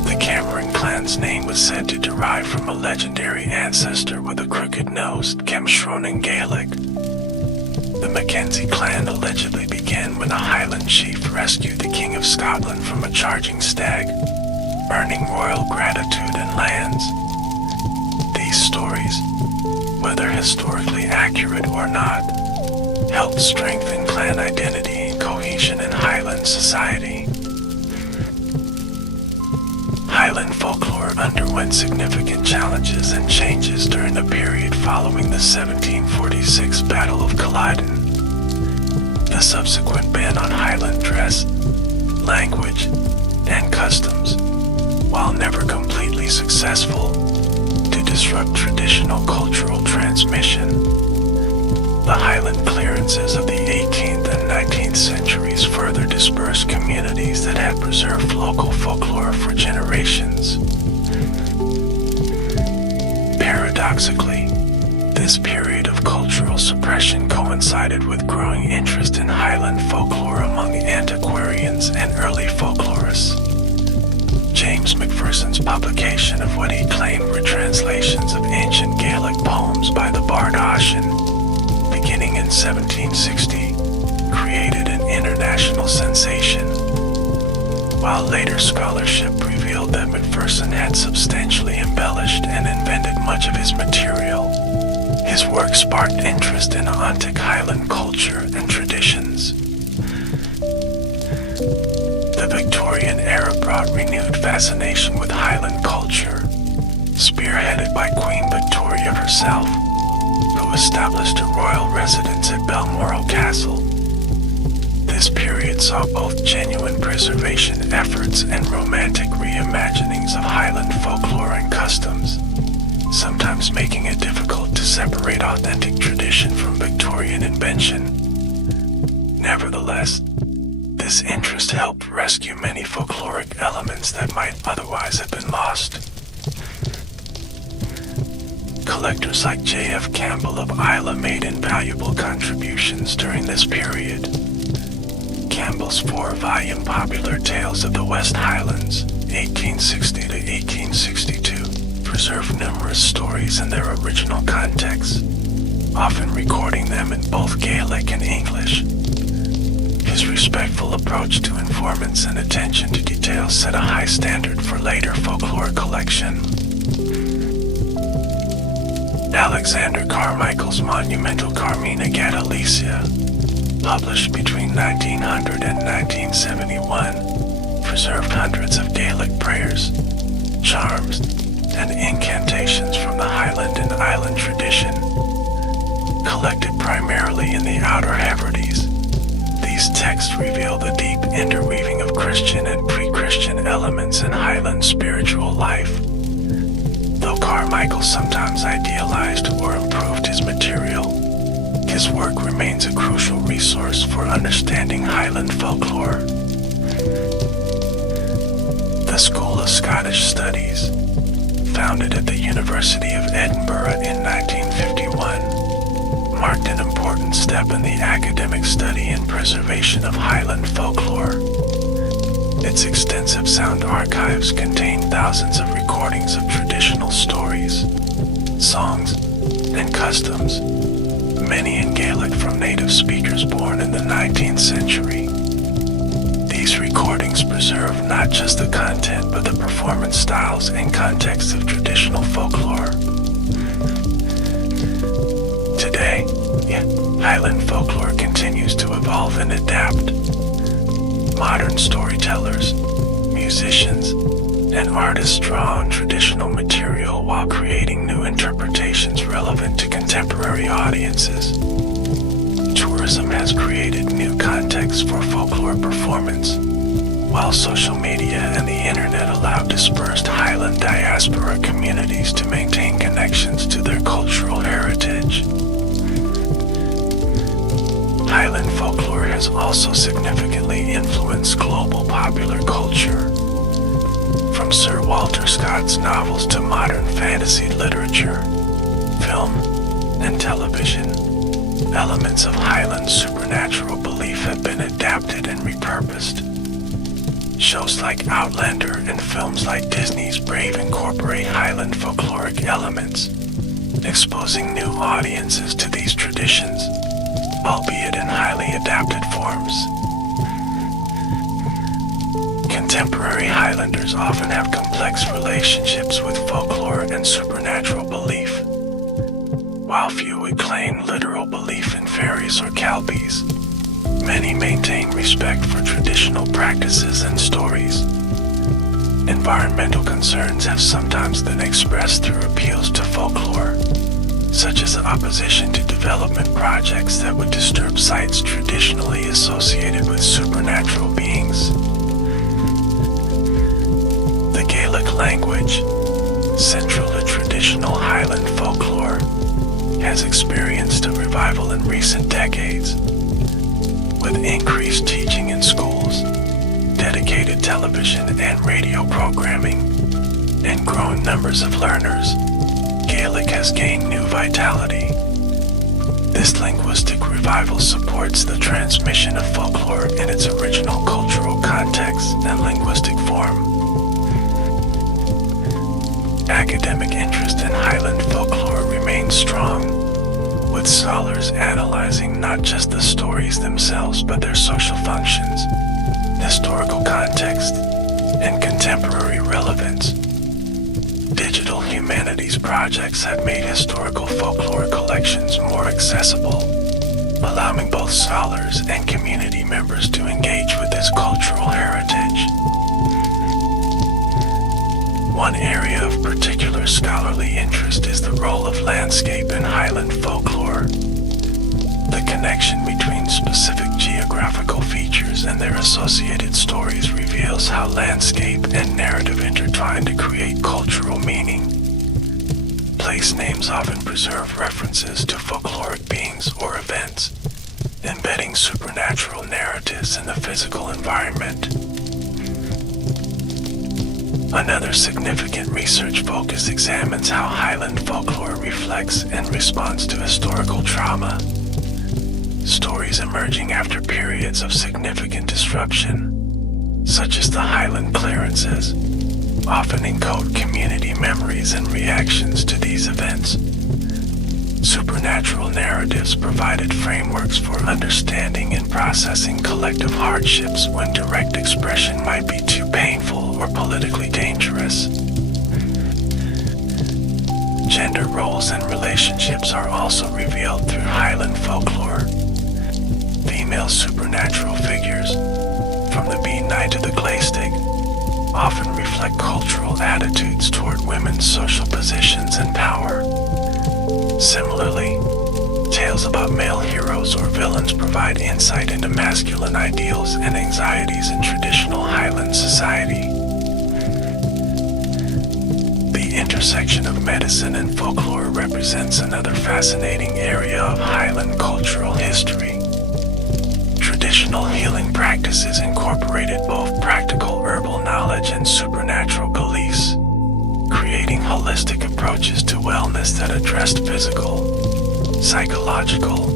The Cameron clan's name was said to derive from a legendary ancestor with a crooked nose, Kemshron in Gaelic. The Mackenzie clan allegedly began when a Highland chief rescued the King of Scotland from a charging stag, earning royal gratitude and lands. These stories, whether historically accurate or not, helped strengthen clan identity and cohesion in Highland society. Highland folklore underwent significant challenges and changes during the period following the 1746 Battle of Culloden. The subsequent ban on Highland dress, language, and customs, while never completely successful, to disrupt traditional cultural transmission. The Highland clearances of the 18th and 19th centuries further dispersed communities that had preserved local folklore for generations. Paradoxically, this period of cultural suppression coincided with growing interest in Highland folklore among antiquarians and early folklorists. James Macpherson's publication of what he claimed were translations of ancient Gaelic poems by the bard Ossian, beginning in 1760, created an international sensation. While later scholarship revealed that Macpherson had substantially embellished and invented much of his material, his work sparked interest in authentic Highland culture and traditions. The Victorian era brought renewed fascination with Highland culture, spearheaded by Queen Victoria herself, who established a royal residence at Balmoral Castle. This period saw both genuine preservation efforts and romantic reimaginings of Highland folklore and customs, sometimes making it difficult to separate authentic tradition from Victorian invention. Nevertheless, this interest helped rescue many folkloric elements that might otherwise have been lost. Collectors like J.F. Campbell of Islay made invaluable contributions during this period. Campbell's 4-volume Popular Tales of the West Highlands, 1860 to 1862, preserve numerous stories in their original context, often recording them in both Gaelic and English. His respectful approach to informants and attention to detail set a high standard for later folklore collection. Alexander Carmichael's monumental Carmina Gadalicia, published between 1900 and 1971, preserved hundreds of Gaelic prayers, charms, and incantations from the Highland and Island tradition. Collected primarily in the Outer Hebrides, these texts reveal the deep interweaving of Christian and pre-Christian elements in Highland spiritual life. Though Carmichael sometimes idealized or improved his material, his work remains a crucial resource for understanding Highland folklore. The School of Scottish Studies, founded at the University of Edinburgh in 1951, marked an important step in the academic study and preservation of Highland folklore. Its extensive sound archives contain thousands of recordings of traditional stories, songs, and customs, many in Gaelic from native speakers born in the 19th century. These recordings preserve not just the content but the performance styles and context of traditional folklore. Today, Highland folklore continues to evolve and adapt. Modern storytellers, musicians, and artists draw on traditional material while creating new interpretations relevant to contemporary audiences. Tourism has created new contexts for folklore performance, while social media and the internet allow dispersed Highland diaspora communities to maintain connections to their cultural heritage. Highland folklore has also significantly influenced global popular culture. From Sir Walter Scott's novels to modern fantasy literature, film, and television, elements of Highland supernatural belief have been adapted and repurposed. Shows like Outlander and films like Disney's Brave incorporate Highland folkloric elements, exposing new audiences to these traditions, albeit in highly adapted forms. Contemporary Highlanders often have complex relationships with folklore and supernatural belief. While few would claim literal belief in fairies or kelpies, many maintain respect for traditional practices and stories. Environmental concerns have sometimes been expressed through appeals to folklore, such as opposition to development projects that would disturb sites traditionally associated with supernatural beings. The Gaelic language, central to traditional Highland folklore, has experienced a revival in recent decades, with increased teaching in schools, dedicated television and radio programming, and growing numbers of learners. Gaelic has gained new vitality. This linguistic revival supports the transmission of folklore in its original cultural context and linguistic form. Academic interest in Highland folklore remains strong, with scholars analyzing not just the stories themselves but their social functions, historical context, and contemporary relevance. Digital humanities projects have made historical folklore collections more accessible, allowing both scholars and community members to engage with this cultural heritage. One area of particular scholarly interest is the role of landscape in Highland folklore. The connection between specific geographical features and their associated stories reveals how landscape and narrative intertwine to create cultural meaning. Place names often preserve references to folkloric beings or events, embedding supernatural narratives in the physical environment. Another significant research focus examines how Highland folklore reflects and responds to historical trauma. Stories emerging after periods of significant disruption, such as the Highland clearances, often encode community memories and reactions to these events. Supernatural narratives provided frameworks for understanding and processing collective hardships when direct expression might be too painful or politically dangerous. Gender roles and relationships are also revealed through Highland folklore. Female supernatural figures, from the bean knight to the glaistick, often reflect cultural attitudes toward women's social positions and power. Similarly, tales about male heroes or villains provide insight into masculine ideals and anxieties in traditional Highland society. The intersection of medicine and folklore represents another fascinating area of Highland cultural history. Traditional healing practices incorporated both practical herbal knowledge and supernatural beliefs, creating holistic approaches to wellness that addressed physical, psychological,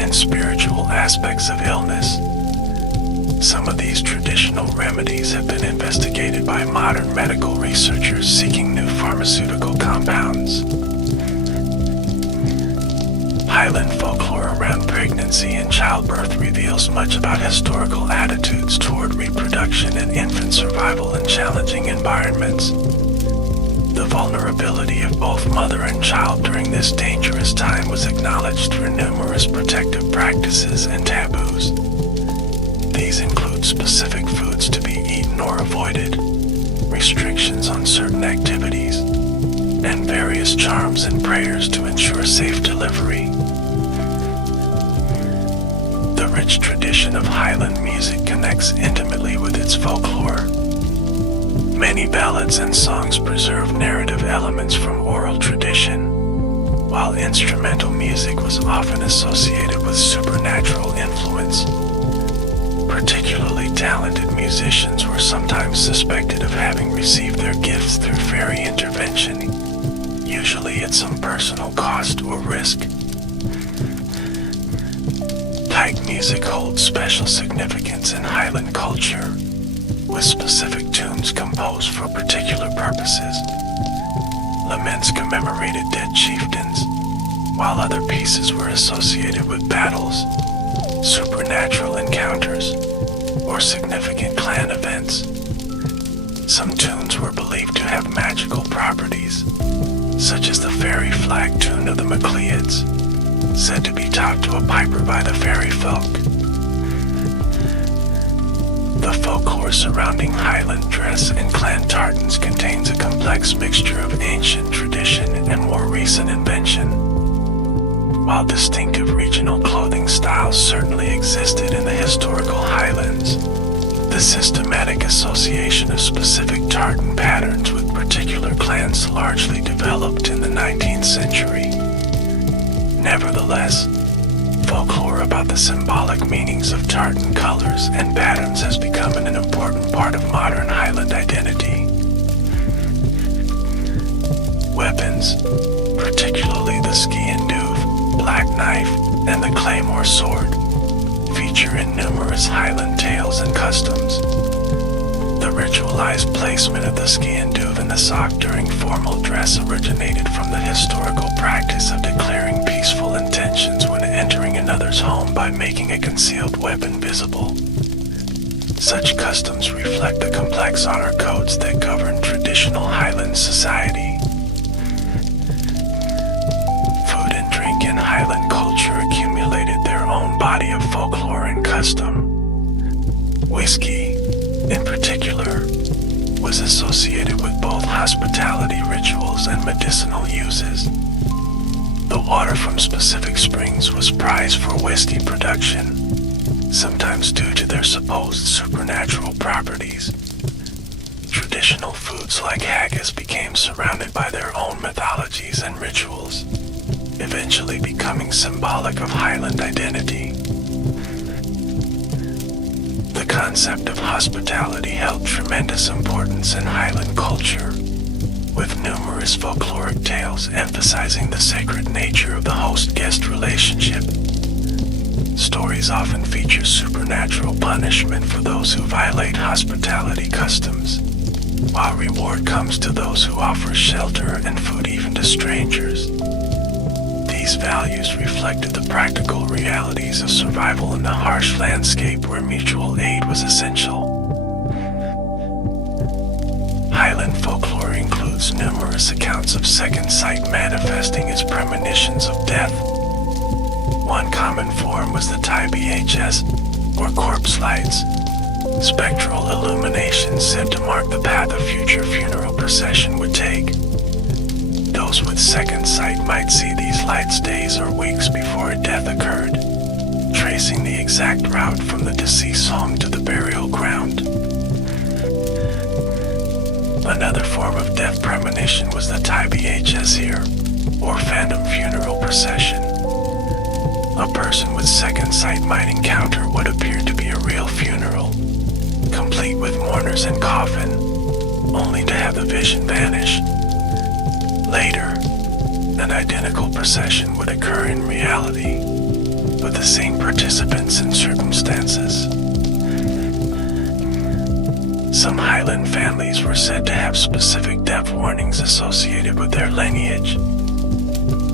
and spiritual aspects of illness. Some of these traditional remedies have been investigated by modern medical researchers seeking new pharmaceutical compounds. Highland folklore around pregnancy and childbirth reveals much about historical attitudes toward reproduction and infant survival in challenging environments. The vulnerability of both mother and child during this dangerous time was acknowledged through numerous protective practices and taboos. These include specific foods to be eaten or avoided, restrictions on certain activities, and various charms and prayers to ensure safe delivery. The rich tradition of Highland music connects intimately with its folklore. Many ballads and songs preserve narrative elements from oral tradition, while instrumental music was often associated with supernatural influence. Particularly talented musicians were sometimes suspected of having received their gifts through fairy intervention, usually at some personal cost or risk. Tyke music holds special significance in Highland culture, with specific tunes composed for particular purposes. Laments commemorated dead chieftains, while other pieces were associated with battles, supernatural encounters, or significant clan events. Some tunes were believed to have magical properties, such as the fairy flag tune of the MacLeods, said to be taught to a piper by the fairy folk. The folklore surrounding Highland dress and clan tartans contains a complex mixture of ancient tradition and more recent invention. While distinctive regional clothing styles certainly existed in the historical Highlands, the systematic association of specific tartan patterns with particular clans largely developed in the 19th century. Nevertheless, folklore about the symbolic meanings of tartan colors and patterns has become an important part of modern Highland identity. Weapons, particularly the ski-and-dubh, black knife, and the claymore sword, feature in numerous Highland tales and customs. The ritualized placement of the ski-and-dubh in the sock during formal dress originated from the historical practice of declaring peaceful intentions when entering another's home by making a concealed weapon visible. Such customs reflect the complex honor codes that govern traditional Highland society. Food and drink in Highland culture accumulated their own body of folklore and custom. Whiskey, in particular, was associated with both hospitality rituals and medicinal uses. The water from specific springs was prized for whiskey production, sometimes due to their supposed supernatural properties. Traditional foods like haggis became surrounded by their own mythologies and rituals, eventually becoming symbolic of Highland identity. The concept of hospitality held tremendous importance in Highland culture, with numerous folkloric tales emphasizing the sacred nature of the host-guest relationship. Stories often feature supernatural punishment for those who violate hospitality customs, while reward comes to those who offer shelter and food even to strangers. These values reflected the practical realities of survival in the harsh landscape where mutual aid was essential. Highland folklore includes numerous accounts of second sight manifesting as premonitions of death. One common form was the TBHS, or corpse lights, spectral illumination said to mark the path a future funeral procession would take. Those with second sight might see these lights days or weeks before a death occurred, tracing the exact route from the deceased's home to the burial ground. Another form of death premonition was the TBHS here, or phantom funeral procession. A person with second sight might encounter what appeared to be a real funeral, complete with mourners and coffin, only to have the vision vanish. Later, an identical procession would occur in reality, with the same participants and circumstances. Some Highland families were said to have specific death warnings associated with their lineage.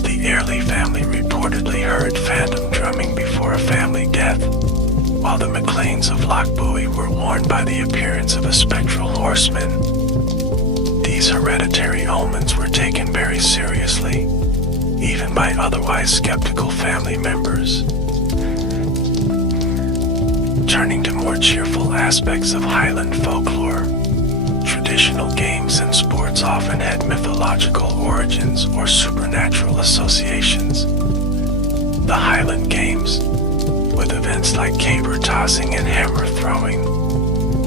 The Airlie family reportedly heard phantom drumming before a family death, while the MacLeans of Lochbuie were warned by the appearance of a spectral horseman. These hereditary omens were taken very seriously, even by otherwise skeptical family members. Turning to more cheerful aspects of Highland folklore, traditional games and sports often had mythological origins or supernatural associations. The Highland Games, with events like caber tossing and hammer throwing,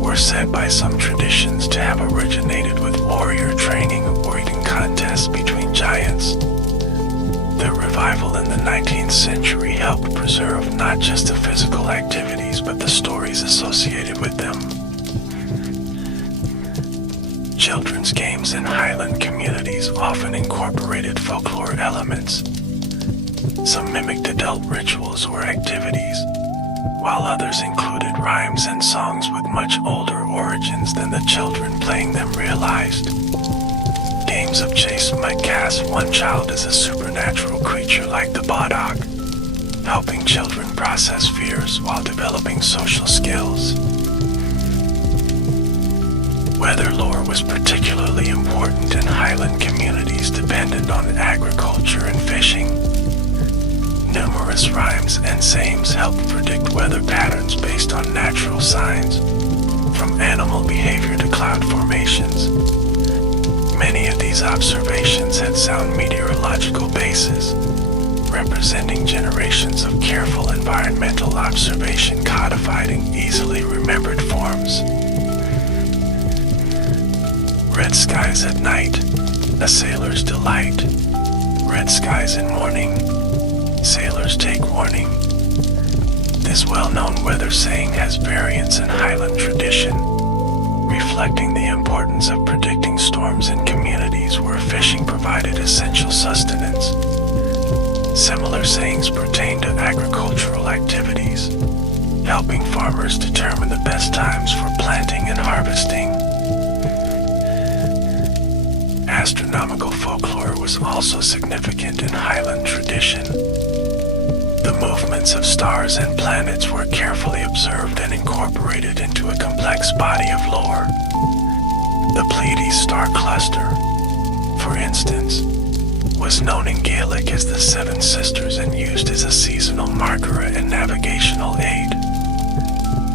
were said by some traditions to have originated with warrior training or even contests between giants. Their revival in the 19th century helped preserve not just the physical activities but the stories associated with them. Children's games in Highland communities often incorporated folklore elements. Some mimicked adult rituals or activities, while others included rhymes and songs with much older origins than the children playing them realized. Games of chase might cast one child as a supernatural creature like the Bodog, helping children process fears while developing social skills. Weather lore was particularly important in Highland communities dependent on agriculture and fishing. Numerous rhymes and sayings helped predict weather patterns based on natural signs, from animal behavior to cloud formations. Many of these observations had sound meteorological bases, representing generations of careful environmental observation codified in easily remembered forms. Red skies at night, a sailor's delight. Red skies in morning, sailors take warning. This well-known weather saying has variants in Highland tradition, reflecting the importance of predicting storms in communities where fishing provided essential sustenance. Similar sayings pertain to agricultural activities, helping farmers determine the best times for planting and harvesting. Astronomical folklore was also significant in Highland tradition. The movements of stars and planets were carefully observed and incorporated into a complex body of lore. The Pleiades star cluster, for instance, was known in Gaelic as the Seven Sisters and used as a seasonal marker and navigational aid.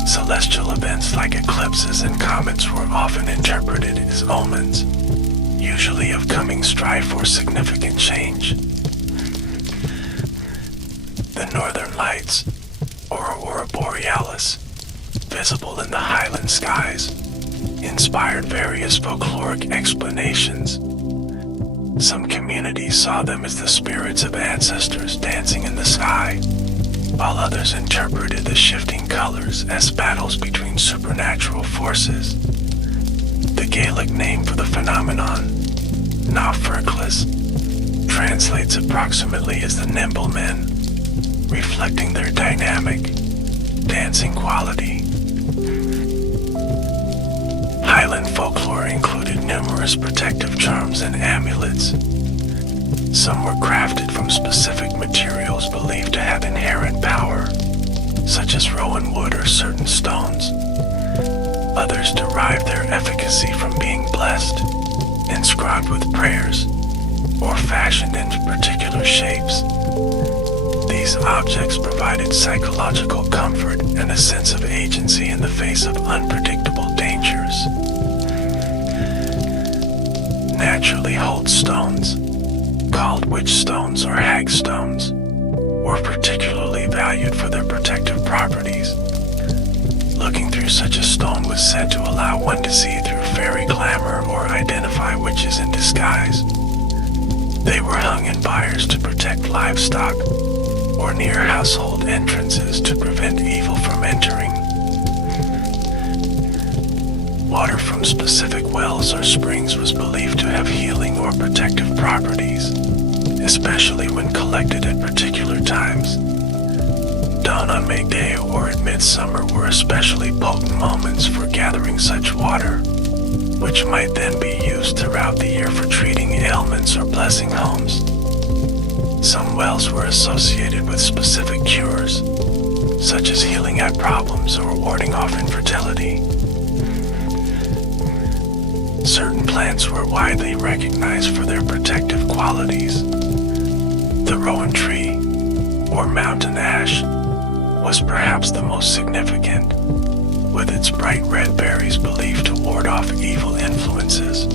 Celestial events like eclipses and comets were often interpreted as omens, usually of coming strife or significant change. The Northern Lights, or Aurora Borealis, visible in the Highland skies, inspired various folkloric explanations. Some communities saw them as the spirits of ancestors dancing in the sky, while others interpreted the shifting colors as battles between supernatural forces. The Gaelic name for the phenomenon, Náfirclas, translates approximately as the nimble men, reflecting their dynamic, dancing quality. Highland folklore included numerous protective charms and amulets. Some were crafted from specific materials believed to have inherent power, such as rowan wood or certain stones. Others derived their efficacy from being blessed, inscribed with prayers, or fashioned into particular shapes. These objects provided psychological comfort and a sense of agency in the face of unpredictable dangers. Naturally hold stones, called witch stones or hag stones, were particularly valued for their protective properties. Looking through such a stone was said to allow one to see through fairy glamour or identify witches in disguise. They were hung in byres to protect livestock, or near household entrances to prevent evil from entering. Water from specific wells or springs was believed to have healing or protective properties, especially when collected at particular times. Dawn on May Day or at midsummer were especially potent moments for gathering such water, which might then be used throughout the year for treating ailments or blessing homes. Some wells were associated with specific cures, such as healing eye problems or warding off infertility. Certain plants were widely recognized for their protective qualities. The rowan tree, or mountain ash, was perhaps the most significant, with its bright red berries believed to ward off evil influences.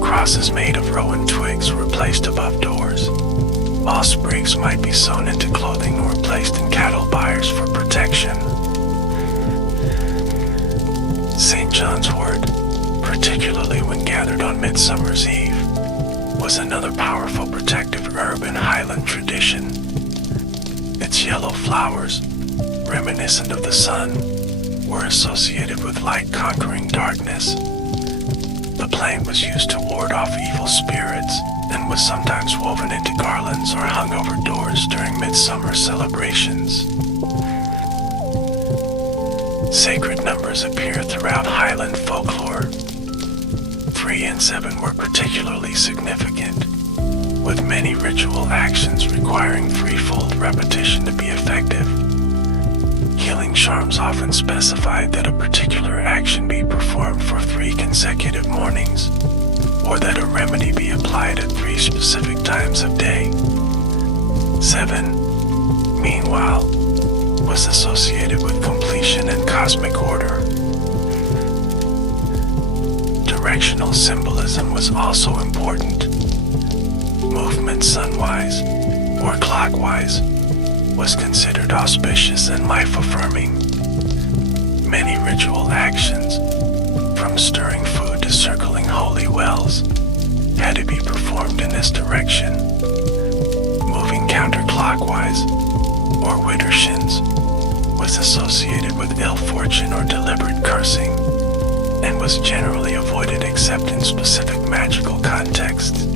Crosses made of rowan twigs were placed above doors. Moss sprigs might be sewn into clothing or placed in cattle byres for protection. St. John's wort, particularly when gathered on Midsummer's Eve, was another powerful protective herb in Highland tradition. Its yellow flowers, reminiscent of the sun, were associated with light conquering darkness. The plant was used to ward off evil spirits and was sometimes woven into garlands or hung over doors during midsummer celebrations. Sacred numbers appear throughout Highland folklore. 3 and 7 were particularly significant, with many ritual actions requiring threefold repetition to be effective. Healing charms often specified that a particular action be performed for 3 consecutive mornings, or that a remedy be applied at 3 specific times of day. 7, meanwhile, was associated with completion and cosmic order. Directional symbolism was also important. Movement sunwise or clockwise was considered auspicious and life-affirming. Many ritual actions, from stirring food to circling holy wells, had to be performed in this direction. Moving counterclockwise, or widdershins, was associated with ill fortune or deliberate cursing, and was generally avoided except in specific magical contexts.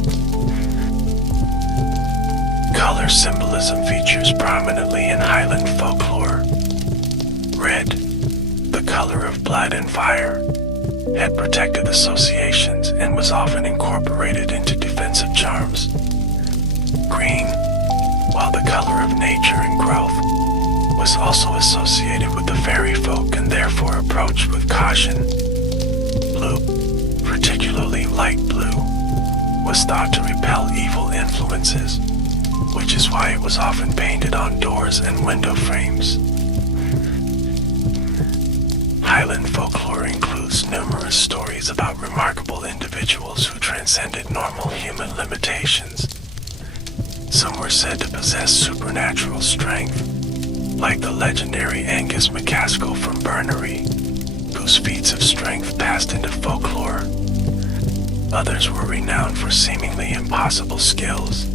Color symbolism features prominently in Highland folklore. Red, the color of blood and fire, had protective associations and was often incorporated into defensive charms. Green, while the color of nature and growth, was also associated with the fairy folk and therefore approached with caution. Blue, particularly light blue, was thought to repel evil influences, which is why it was often painted on doors and window frames. Highland folklore includes numerous stories about remarkable individuals who transcended normal human limitations. Some were said to possess supernatural strength, like the legendary Angus MacAskill from Burnaby, whose feats of strength passed into folklore. Others were renowned for seemingly impossible skills,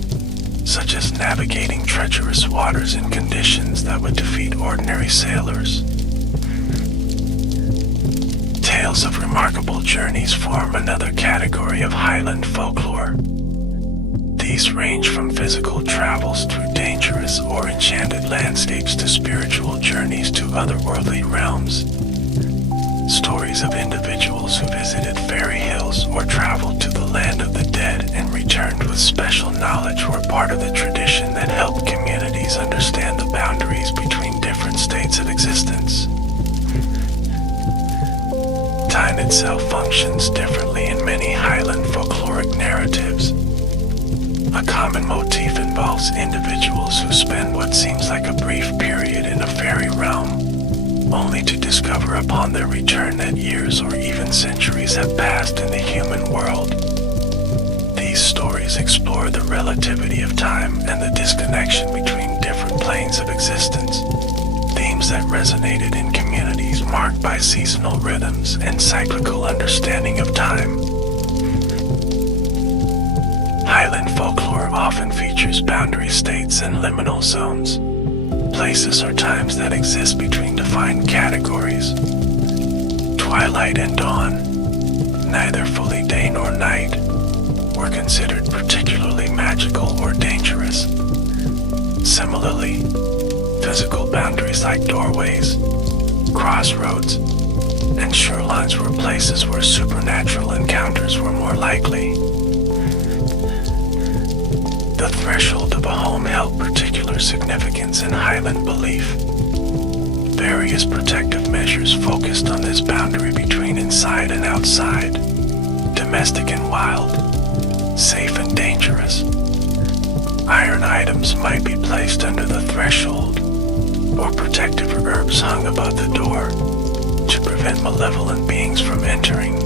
such as navigating treacherous waters in conditions that would defeat ordinary sailors. Tales of remarkable journeys form another category of Highland folklore. These range from physical travels through dangerous or enchanted landscapes to spiritual journeys to otherworldly realms. Stories of individuals who visited fairy hills or traveled to the land of the dead and returned with special knowledge were part of the tradition that helped communities understand the boundaries between different states of existence. Time itself functions differently in many Highland folkloric narratives. A common motif involves individuals who spend what seems like a brief period in a fairy realm, only to discover upon their return that years or even centuries have passed in the human world. These stories explore the relativity of time and the disconnection between different planes of existence, themes that resonated in communities marked by seasonal rhythms and cyclical understanding of time. Highland folklore often features boundary states and liminal zones, places or times that exist between defined categories. Twilight and dawn, neither fully day nor night, were considered particularly magical or dangerous. Similarly, physical boundaries like doorways, crossroads, and shorelines were places where supernatural encounters were more likely. The threshold of a home held particular significance in Highland belief. Various protective measures focused on this boundary between inside and outside, domestic and wild, safe and dangerous. Iron items might be placed under the threshold, or protective herbs hung above the door to prevent malevolent beings from entering.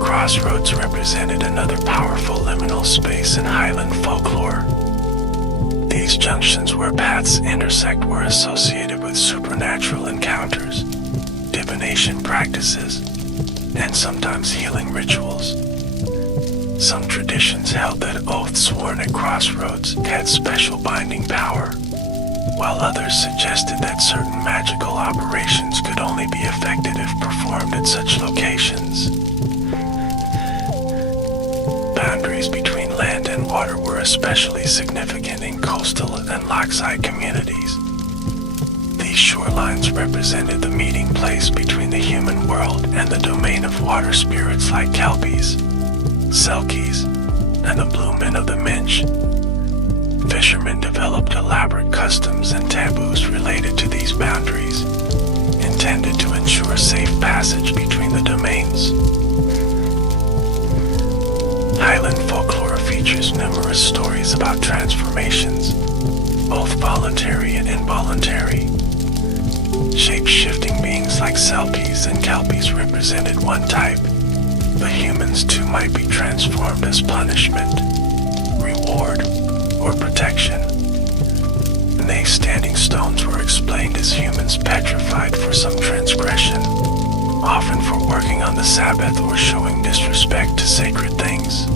Crossroads represented another powerful liminal space in Highland folklore. These junctions where paths intersect were associated with supernatural encounters, divination practices, and sometimes healing rituals. Some traditions held that oaths sworn at crossroads had special binding power, while others suggested that certain magical operations could only be effective if performed at such locations. Boundaries between land and water were especially significant in coastal and lakeside communities. These shorelines represented the meeting place between the human world and the domain of water spirits like kelpies, selkies, and the blue men of the Minch. Fishermen developed elaborate customs and taboos related to these boundaries, intended to ensure safe passage between the domains. Highland folklore features numerous stories about transformations, both voluntary and involuntary. Shape-shifting beings like selkies and kelpies represented one type, but humans too might be transformed as punishment, reward, or protection. And these standing stones were explained as humans petrified for some transgression, often for working on the Sabbath or showing disrespect to sacred things.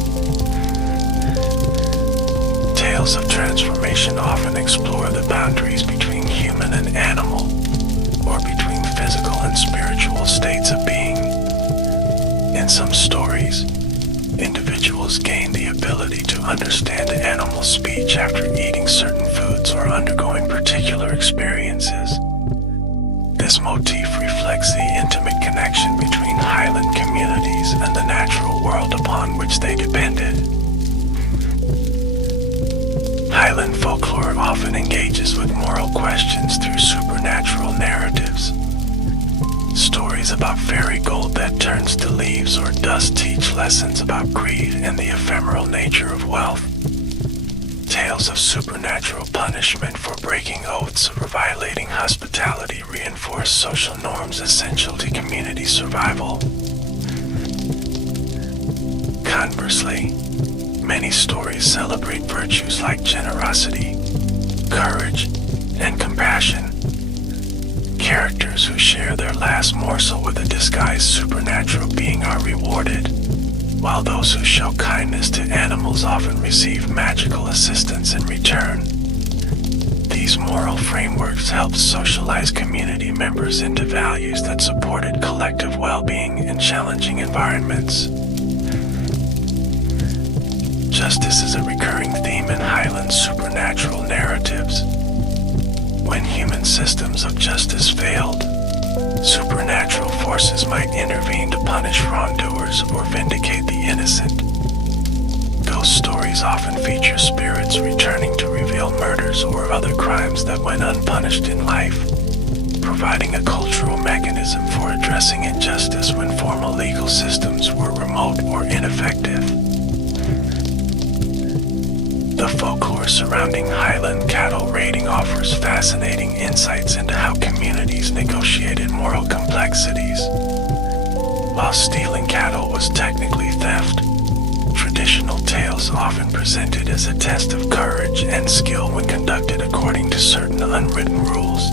Tales of transformation often explore the boundaries between human and animal, or between physical and spiritual states of being. In some stories, individuals gain the ability to understand animal speech after eating certain foods or undergoing particular experiences. This motif reflects the intimate connection between Highland communities and the natural world upon which they depended. Highland folklore often engages with moral questions through supernatural narratives. Stories about fairy gold that turns to leaves or dust teach lessons about greed and the ephemeral nature of wealth. Tales of supernatural punishment for breaking oaths or violating hospitality reinforce social norms essential to community survival. Conversely, many stories celebrate virtues like generosity, courage, and compassion. Characters who share their last morsel with a disguised supernatural being are rewarded, while those who show kindness to animals often receive magical assistance in return. These moral frameworks helped socialize community members into values that supported collective well-being in challenging environments. Justice is a recurring theme in Highland supernatural narratives. When human systems of justice failed, supernatural forces might intervene to punish wrongdoers or vindicate the innocent. Ghost stories often feature spirits returning to reveal murders or other crimes that went unpunished in life, providing a cultural mechanism for addressing injustice when formal legal systems were remote or ineffective. The folklore surrounding Highland cattle raiding offers fascinating insights into how communities negotiated moral complexities. While stealing cattle was technically theft, traditional tales often presented as a test of courage and skill when conducted according to certain unwritten rules.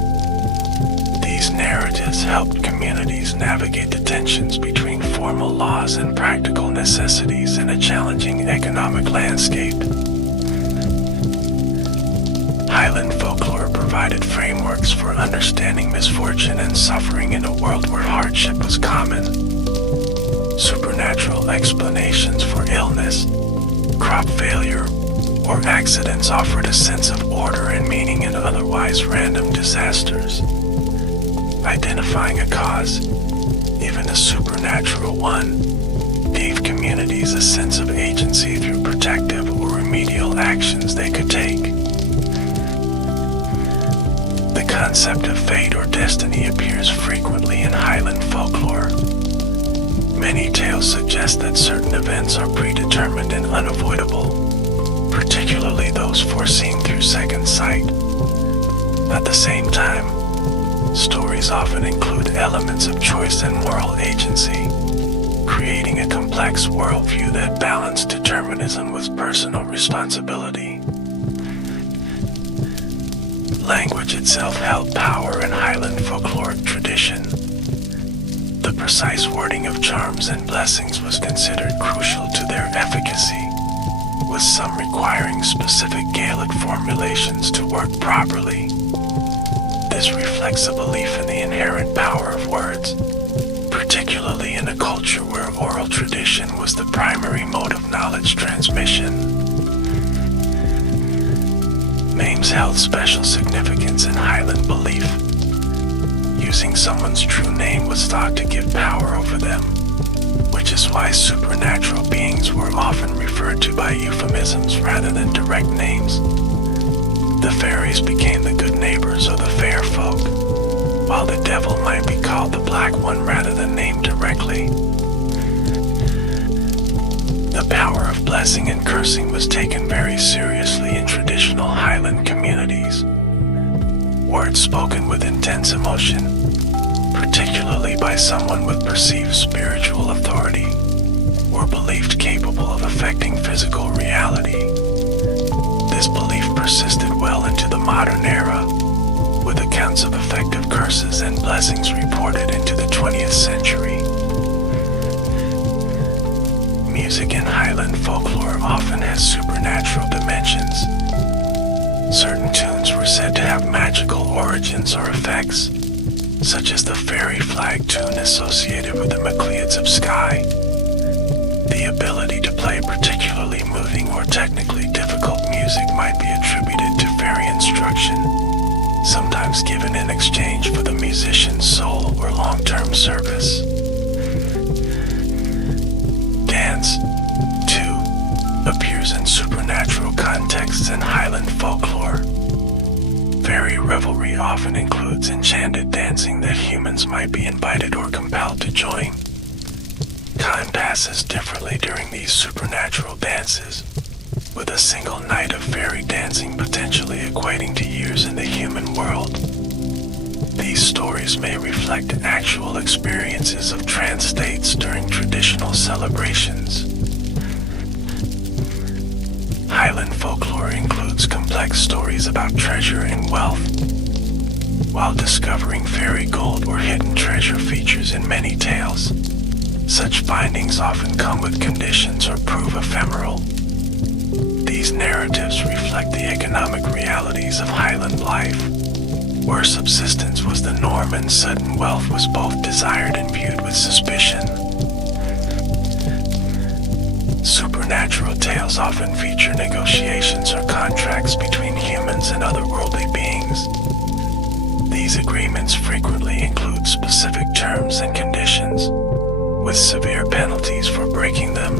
These narratives helped communities navigate the tensions between formal laws and practical necessities in a challenging economic landscape. Highland folklore provided frameworks for understanding misfortune and suffering in a world where hardship was common. Supernatural explanations for illness, crop failure, or accidents offered a sense of order and meaning in otherwise random disasters. Identifying a cause, even a supernatural one, gave communities communities a sense of agency through protective or remedial actions they could take. The concept of fate or destiny appears frequently in Highland folklore. Many tales suggest that certain events are predetermined and unavoidable, particularly those foreseen through second sight. At the same time, stories often include elements of choice and moral agency, creating a complex worldview that balances determinism with personal responsibility. Language itself held power in Highland folkloric tradition. The precise wording of charms and blessings was considered crucial to their efficacy, with some requiring specific Gaelic formulations to work properly. This reflects a belief in the inherent power of words, particularly in a culture where oral tradition was the primary mode of knowledge transmission. Names held special significance in Highland belief. Using someone's true name was thought to give power over them, which is why supernatural beings were often referred to by euphemisms rather than direct names. The fairies became the good neighbors or the fair folk, while the devil might be called the black one rather than named directly. The power of blessing and cursing was taken very seriously in traditional Highland communities. Words spoken with intense emotion, particularly by someone with perceived spiritual authority, were believed capable of affecting physical reality. This belief persisted well into the modern era, with accounts of effective curses and blessings reported into the 20th century. Music in Highland folklore often has supernatural dimensions. Certain tunes were said to have magical origins or effects, such as the fairy flag tune associated with the Macleods of Skye. The ability to play particularly moving or technically difficult music might be attributed to fairy instruction, sometimes given in exchange for the musician's soul or long-term service. Dance, too, appears in supernatural contexts in Highland folklore. Fairy revelry often includes enchanted dancing that humans might be invited or compelled to join. Time passes differently during these supernatural dances, with a single night of fairy dancing potentially equating to years in the human world. These stories may reflect actual experiences of trance states during traditional celebrations. Highland folklore includes complex stories about treasure and wealth. While discovering fairy gold or hidden treasure features in many tales, such findings often come with conditions or prove ephemeral. These narratives reflect the economic realities of Highland life, where subsistence was the norm and sudden wealth was both desired and viewed with suspicion. Supernatural tales often feature negotiations or contracts between humans and otherworldly beings. These agreements frequently include specific terms and conditions, with severe penalties for breaking them.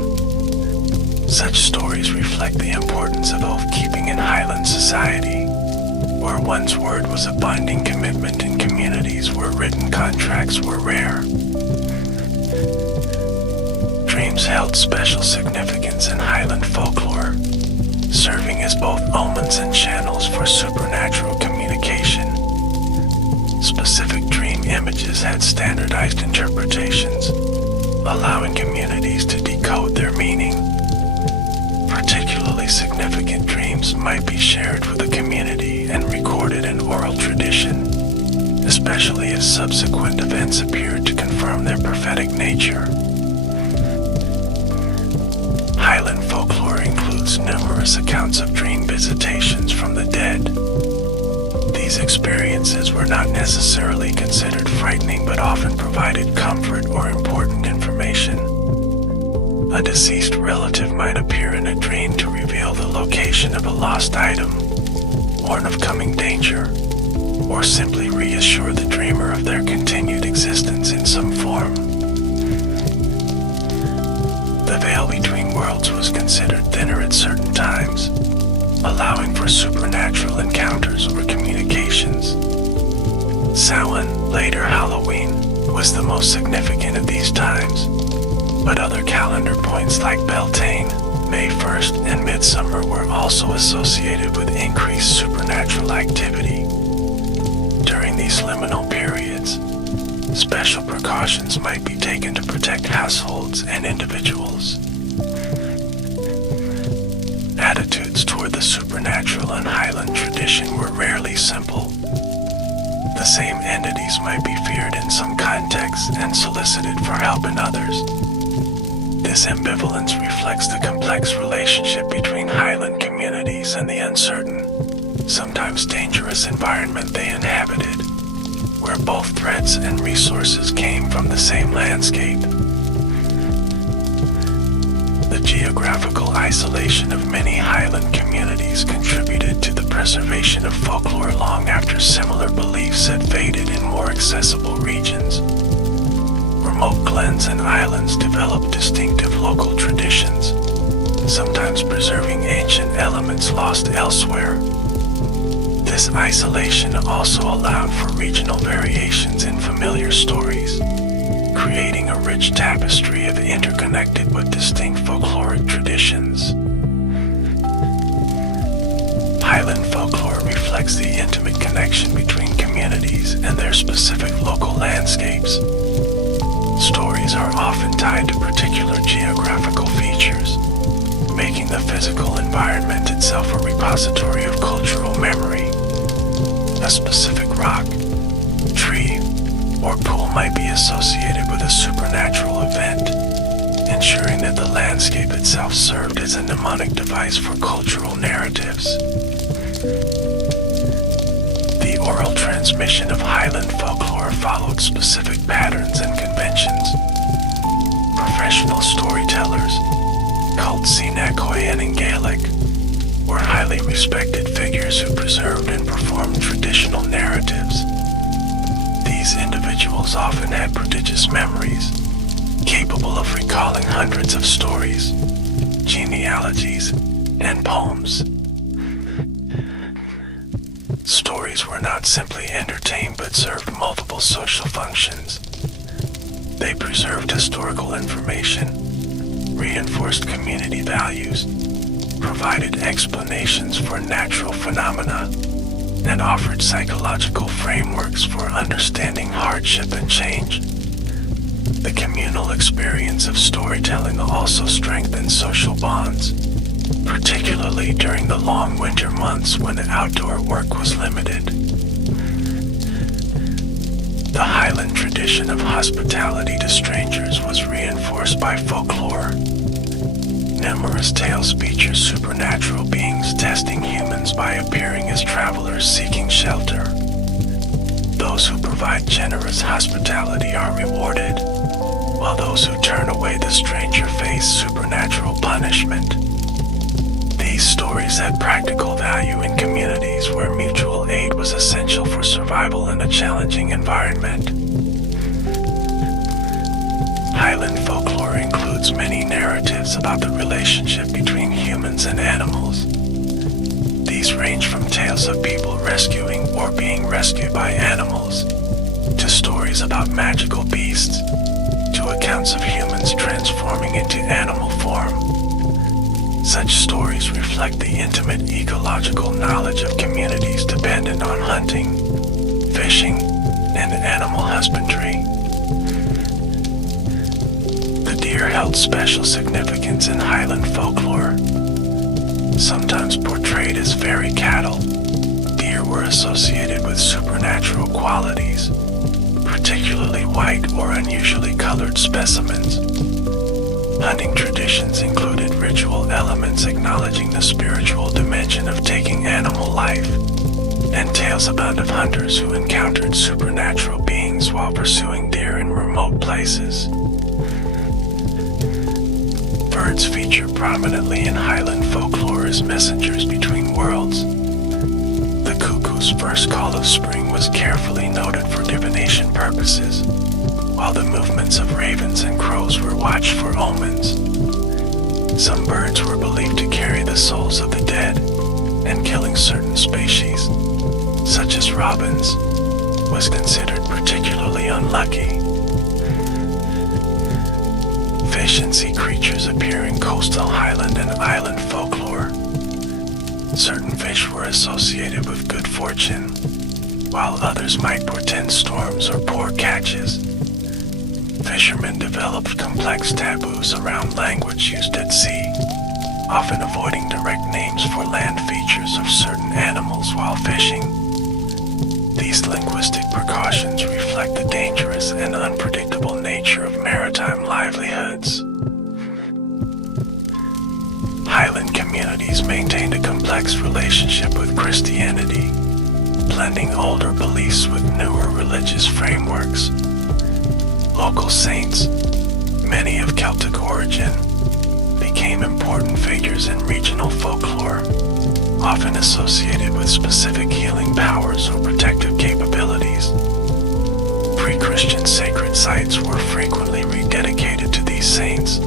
Such stories reflect the importance of oath-keeping in Highland society, where one's word was a binding commitment in communities where written contracts were rare. Dreams held special significance in Highland folklore, serving as both omens and channels for supernatural communication. Specific dream images had standardized interpretations, allowing communities to decode their meaning. Particularly significant dreams might be shared with the community and recorded in oral tradition, especially as subsequent events appeared to confirm their prophetic nature. Highland folklore includes numerous accounts of dream visitations from the dead. These experiences were not necessarily considered frightening but often provided comfort or important information. A deceased relative might appear in a dream to reveal the location of a lost item, warn of coming danger, or simply reassure the dreamer of their continued existence in some form. The veil worlds was considered thinner at certain times, allowing for supernatural encounters or communications. Samhain, later Halloween, was the most significant of these times, but other calendar points like Beltane, May 1st, and Midsummer were also associated with increased supernatural activity. During these liminal periods, special precautions might be taken to protect households and individuals. Attitudes toward the supernatural in Highland tradition were rarely simple. The same entities might be feared in some contexts and solicited for help in others. This ambivalence reflects the complex relationship between Highland communities and the uncertain, sometimes dangerous environment they inhabited, where both threats and resources came from the same landscape. The geographical isolation of many Highland communities contributed to the preservation of folklore long after similar beliefs had faded in more accessible regions. Remote glens and islands developed distinctive local traditions, sometimes preserving ancient elements lost elsewhere. This isolation also allowed for regional variations in familiar stories, creating a rich tapestry of interconnected but distinct folkloric traditions. Highland folklore reflects the intimate connection between communities and their specific local landscapes. Stories are often tied to particular geographical features, making the physical environment itself a repository of cultural memory. A specific rock, tree, or pool might be associated with a supernatural event, ensuring that the landscape itself served as a mnemonic device for cultural narratives. The oral transmission of Highland folklore followed specific patterns and conventions. Professional storytellers, called Sinakhoian in Gaelic, were highly respected figures who preserved and performed traditional narratives. These individuals often had prodigious memories, capable of recalling hundreds of stories, genealogies, and poems. Stories were not simply entertained but served multiple social functions. They preserved historical information, reinforced community values, provided explanations for natural phenomena, and offered psychological frameworks for understanding hardship and change. The communal experience of storytelling also strengthened social bonds, particularly during the long winter months when outdoor work was limited. The Highland tradition of hospitality to strangers was reinforced by folklore. Numerous tales feature supernatural beings testing humans by appearing as travelers seeking shelter. Those who provide generous hospitality are rewarded, while those who turn away the stranger face supernatural punishment. These stories had practical value in communities where mutual aid was essential for survival in a challenging environment. Highland folklore includes many narratives about the relationship between humans and animals. These range from tales of people rescuing or being rescued by animals, to stories about magical beasts, to accounts of humans transforming into animal form. Such stories reflect the intimate ecological knowledge of communities dependent on hunting, fishing, and animal husbandry. The deer held special significance in Highland folklore. Sometimes portrayed as fairy cattle, deer were associated with supernatural qualities, particularly white or unusually colored specimens. Hunting traditions included ritual elements acknowledging the spiritual dimension of taking animal life, and tales abound of hunters who encountered supernatural beings while pursuing deer in remote places. Birds feature prominently in Highland folklore as messengers between worlds. The cuckoo's first call of spring was carefully noted for divination purposes, while the movements of ravens and crows were watched for omens. Some birds were believed to carry the souls of the dead, and killing certain species, such as robins, was considered particularly unlucky. Fish and sea creatures appear in coastal Highland and island folklore. Certain fish were associated with good fortune, while others might portend storms or poor catches. Fishermen developed complex taboos around language used at sea, often avoiding direct names for land features of certain animals while fishing. These linguistic precautions reflect the dangerous and unpredictable nature of maritime livelihoods. Highland communities maintained a complex relationship with Christianity, blending older beliefs with newer religious frameworks. Local saints, many of Celtic origin, became important figures in regional folklore, often associated with specific healing powers or protective capabilities. Pre-Christian sacred sites were frequently rededicated to these saints,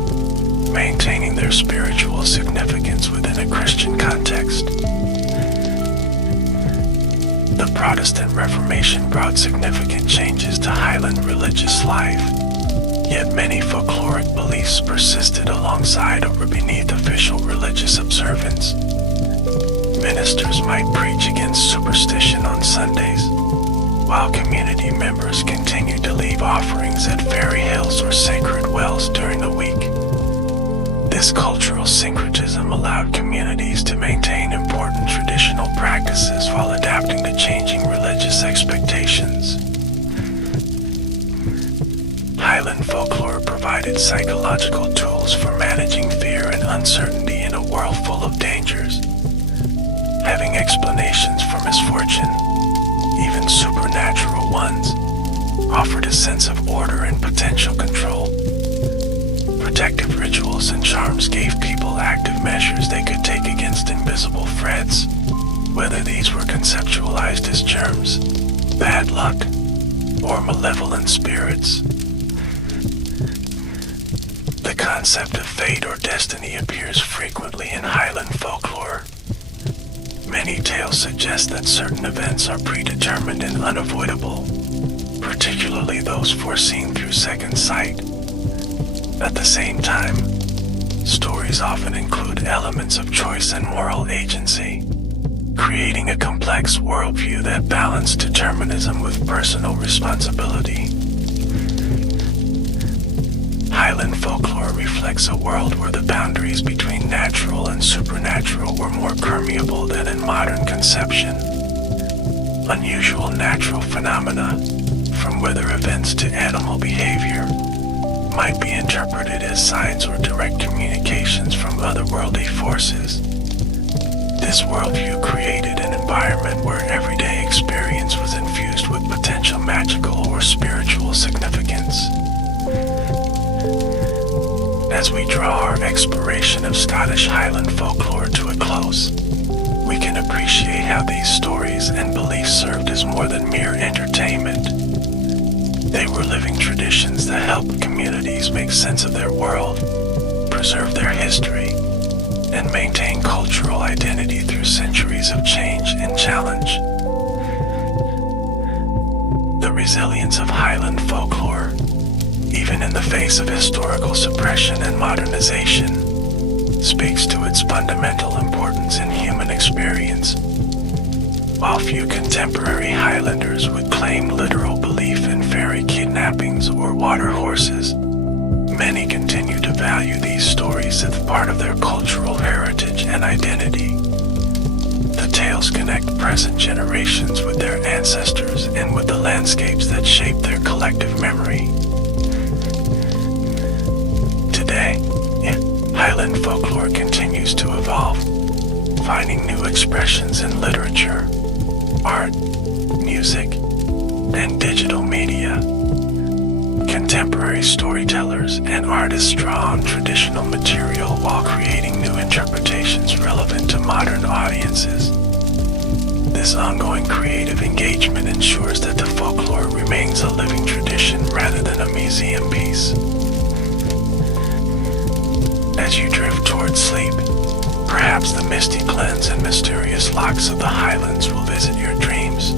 maintaining their spiritual significance within a Christian context. The Protestant Reformation brought significant changes to Highland religious life, yet many folkloric beliefs persisted alongside or beneath official religious observance. Ministers might preach against superstition on Sundays, while community members continued to leave offerings at fairy hills or sacred wells during the week. This cultural syncretism allowed communities to maintain important traditional practices while adapting to changing religious expectations. Highland folklore provided psychological tools for managing fear and uncertainty in a world full of dangers. Having explanations for misfortune, even supernatural ones, offered a sense of order and potential control. Protective rituals and charms gave people active measures they could take against invisible threats, whether these were conceptualized as germs, bad luck, or malevolent spirits. The concept of fate or destiny appears frequently in Highland folklore. Many tales suggest that certain events are predetermined and unavoidable, particularly those foreseen through second sight. At the same time, stories often include elements of choice and moral agency, creating a complex worldview that balances determinism with personal responsibility. Highland folklore reflects a world where the boundaries between natural and supernatural were more permeable than in modern conception. Unusual natural phenomena, from weather events to animal behavior, might be interpreted as signs or direct communications from otherworldly forces. This worldview created an environment where everyday experience was infused with potential magical or spiritual significance. As we draw our exploration of Scottish Highland folklore to a close, we can appreciate how these stories and beliefs served as more than mere entertainment. They were living traditions that helped communities make sense of their world, preserve their history, and maintain cultural identity through centuries of change and challenge. The resilience of Highland folklore, even in the face of historical suppression and modernization, speaks to its fundamental importance in human experience. While few contemporary Highlanders would claim literal belief in fairy kidnappings or water horses, many continue to value these stories as part of their cultural heritage and identity. The tales connect present generations with their ancestors and with the landscapes that shape their collective memory. Today, Highland folklore continues to evolve, finding new expressions in literature, art, music, and digital media. Contemporary storytellers and artists draw on traditional material while creating new interpretations relevant to modern audiences. This ongoing creative engagement ensures that the folklore remains a living tradition rather than a museum piece. As you drift toward toward sleep, perhaps the misty glens and mysterious lochs of the Highlands will visit your dreams.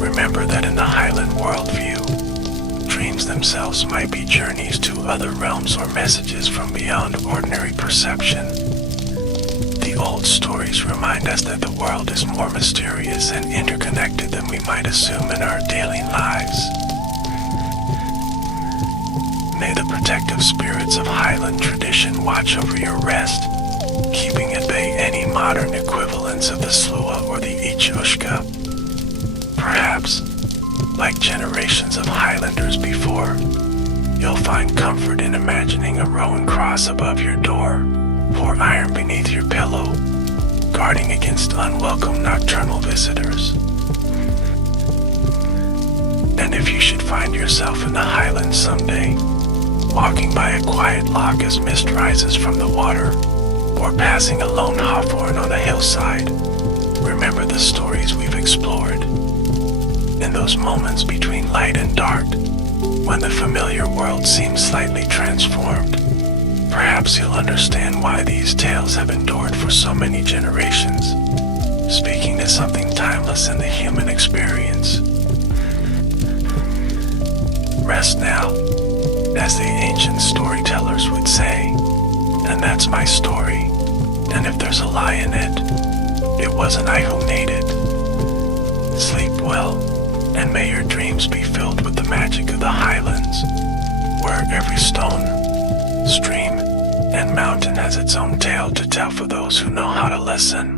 Remember that in the Highland worldview, dreams themselves might be journeys to other realms or messages from beyond ordinary perception. The old stories remind us that the world is more mysterious and interconnected than we might assume in our daily lives. May the protective spirits of Highland tradition watch over your rest, keeping at bay any modern equivalents of the slua or the ichushka. Perhaps, like generations of Highlanders before, you'll find comfort in imagining a rowan cross above your door, or iron beneath your pillow, guarding against unwelcome nocturnal visitors. And if you should find yourself in the Highlands someday, walking by a quiet loch as mist rises from the water, or passing a lone hawthorn on a hillside, remember the stories we've explored. In those moments between light and dark, when the familiar world seems slightly transformed, perhaps you'll understand why these tales have endured for so many generations, speaking to something timeless in the human experience. Rest now, as the ancient storytellers would say, and that's my story, and if there's a lie in it, it wasn't I who made it. Sleep well, and may your dreams be filled with the magic of the Highlands, where every stone, stream, and mountain has its own tale to tell for those who know how to listen.